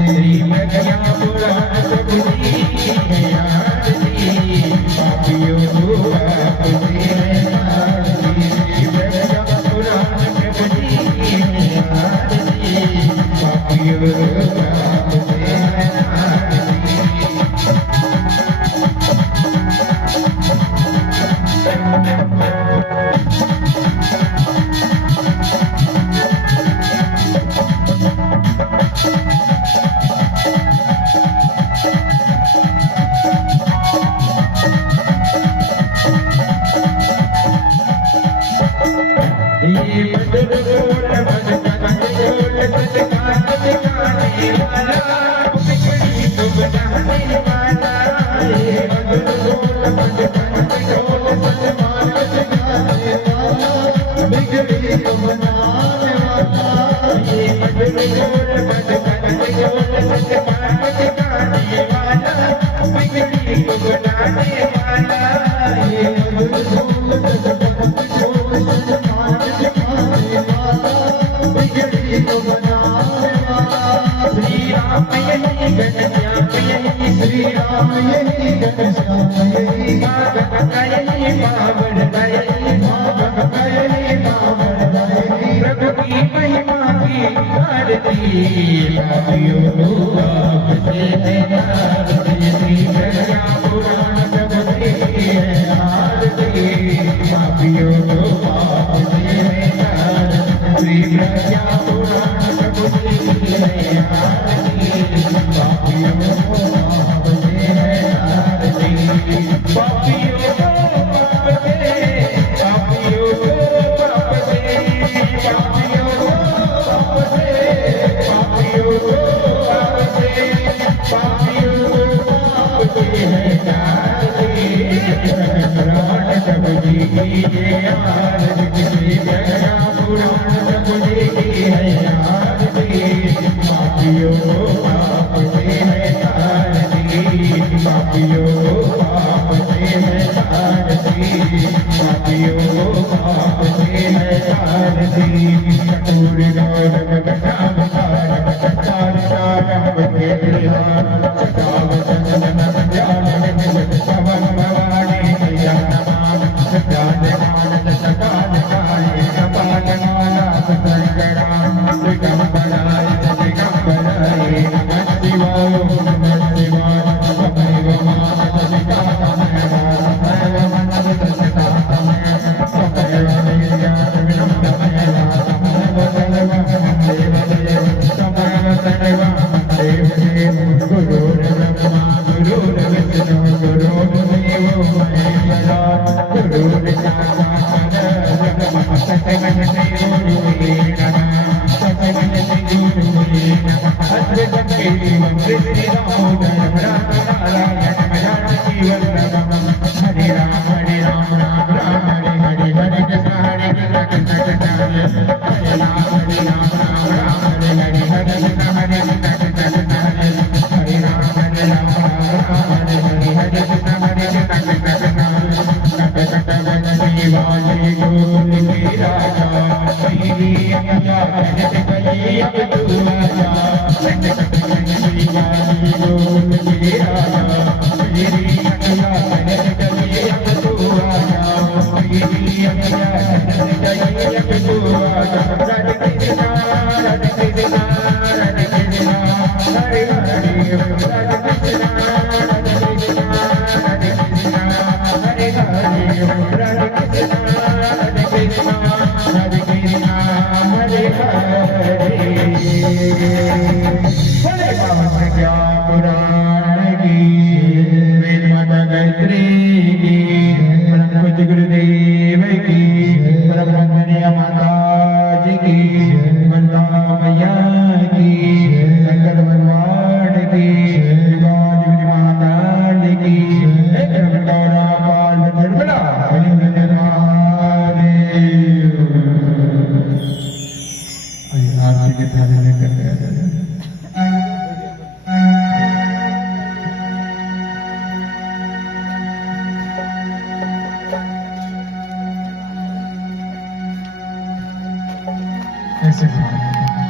श्री प्रज्ञा पुराण सब देती है आरती, पापियों को करती है आरती, श्री प्रज्ञा पुराण सब देती है आरती, पापियों को करती है आरती। ये मधुर बोल दिखाने वाला, बिगड़ी तो बनाने वाला, ये मधुर बोल सलमान दिखाने वाला, बिगड़ी तो बनाने वाला, ये मधुर बोल सलमान दिखाने वाला, बिगड़ी तो बनाने वाला, ये मधुर बोल श्री राम यही घनश्याम यही, श्री राम यही घनश्याम यही, माँ गंगा यही पावन यही, माँ गंगा यही पावन यही, प्रभु की महिमा की आरती, पापियों को आपसे है आरती, श्री प्रज्ञा पुराण सब देती है आरती, पापियों को आपसे है आरती, श्री प्रज्ञा पुराण सब देती है आरती, पापियों को आपसे है आरती, पापियों को आपसे, पापियों को आपसे, पापियों को आपसे, पापियों को आपसे, पापियों को आपसे है आरती, पुराण सब देती है आरती, श्री प्रज्ञा पुराण सब देती है आरती, पापियों को आपसे है आरती, पापियों को आपसे है आरती, पापियों को आपसे है आरती, कटोर गौरव कटाव कारक कटार कारक केतुहार कटाव चंदन जान पवन भवानी ज्ञान मान ज्ञान मान सकाल काले कपाल माला संकरा दिगंबराय दिगंबराय नमः शिवाय नमः शिवाय तमेव मानस सिकामया तमेव मनस सिकामया तमेव नित्यात् विनम्रमया तमेव सर्वं देव देव तमेव सर्वं देव देव गुरुर्ब्रह्मा गुरुर्विष्णु गुरुर्देवो महेश्वरा गुरुर्साक्षात् परब्रह्म तस्मै श्री गुरुवे नमः तस्मै श्री गुरुवे नमः अद्वैतं श्री दामोदरं नारायणं जानकी वल्लभं हरे राम राम राम हरे हरे हरे कृष्ण कृष्ण हरे राम राम हरे हरे हरे कृष्ण कृष्ण हरे हरे राम हरे हरे कृष्ण शिवाजी गोल के राजा श्री अमजा जगत गली अब तू राजा शिवाजी गोल के राजा श्री अमजा जगत गली अब तू राजा श्री अमजा जगत गली अब तू राजा राधे कृष्ण राधे कृष्ण राधे कृष्ण हरे हरे राधे कृष्ण राधे कृष्ण राधे कृष्ण ऐसे बुलाएंगे।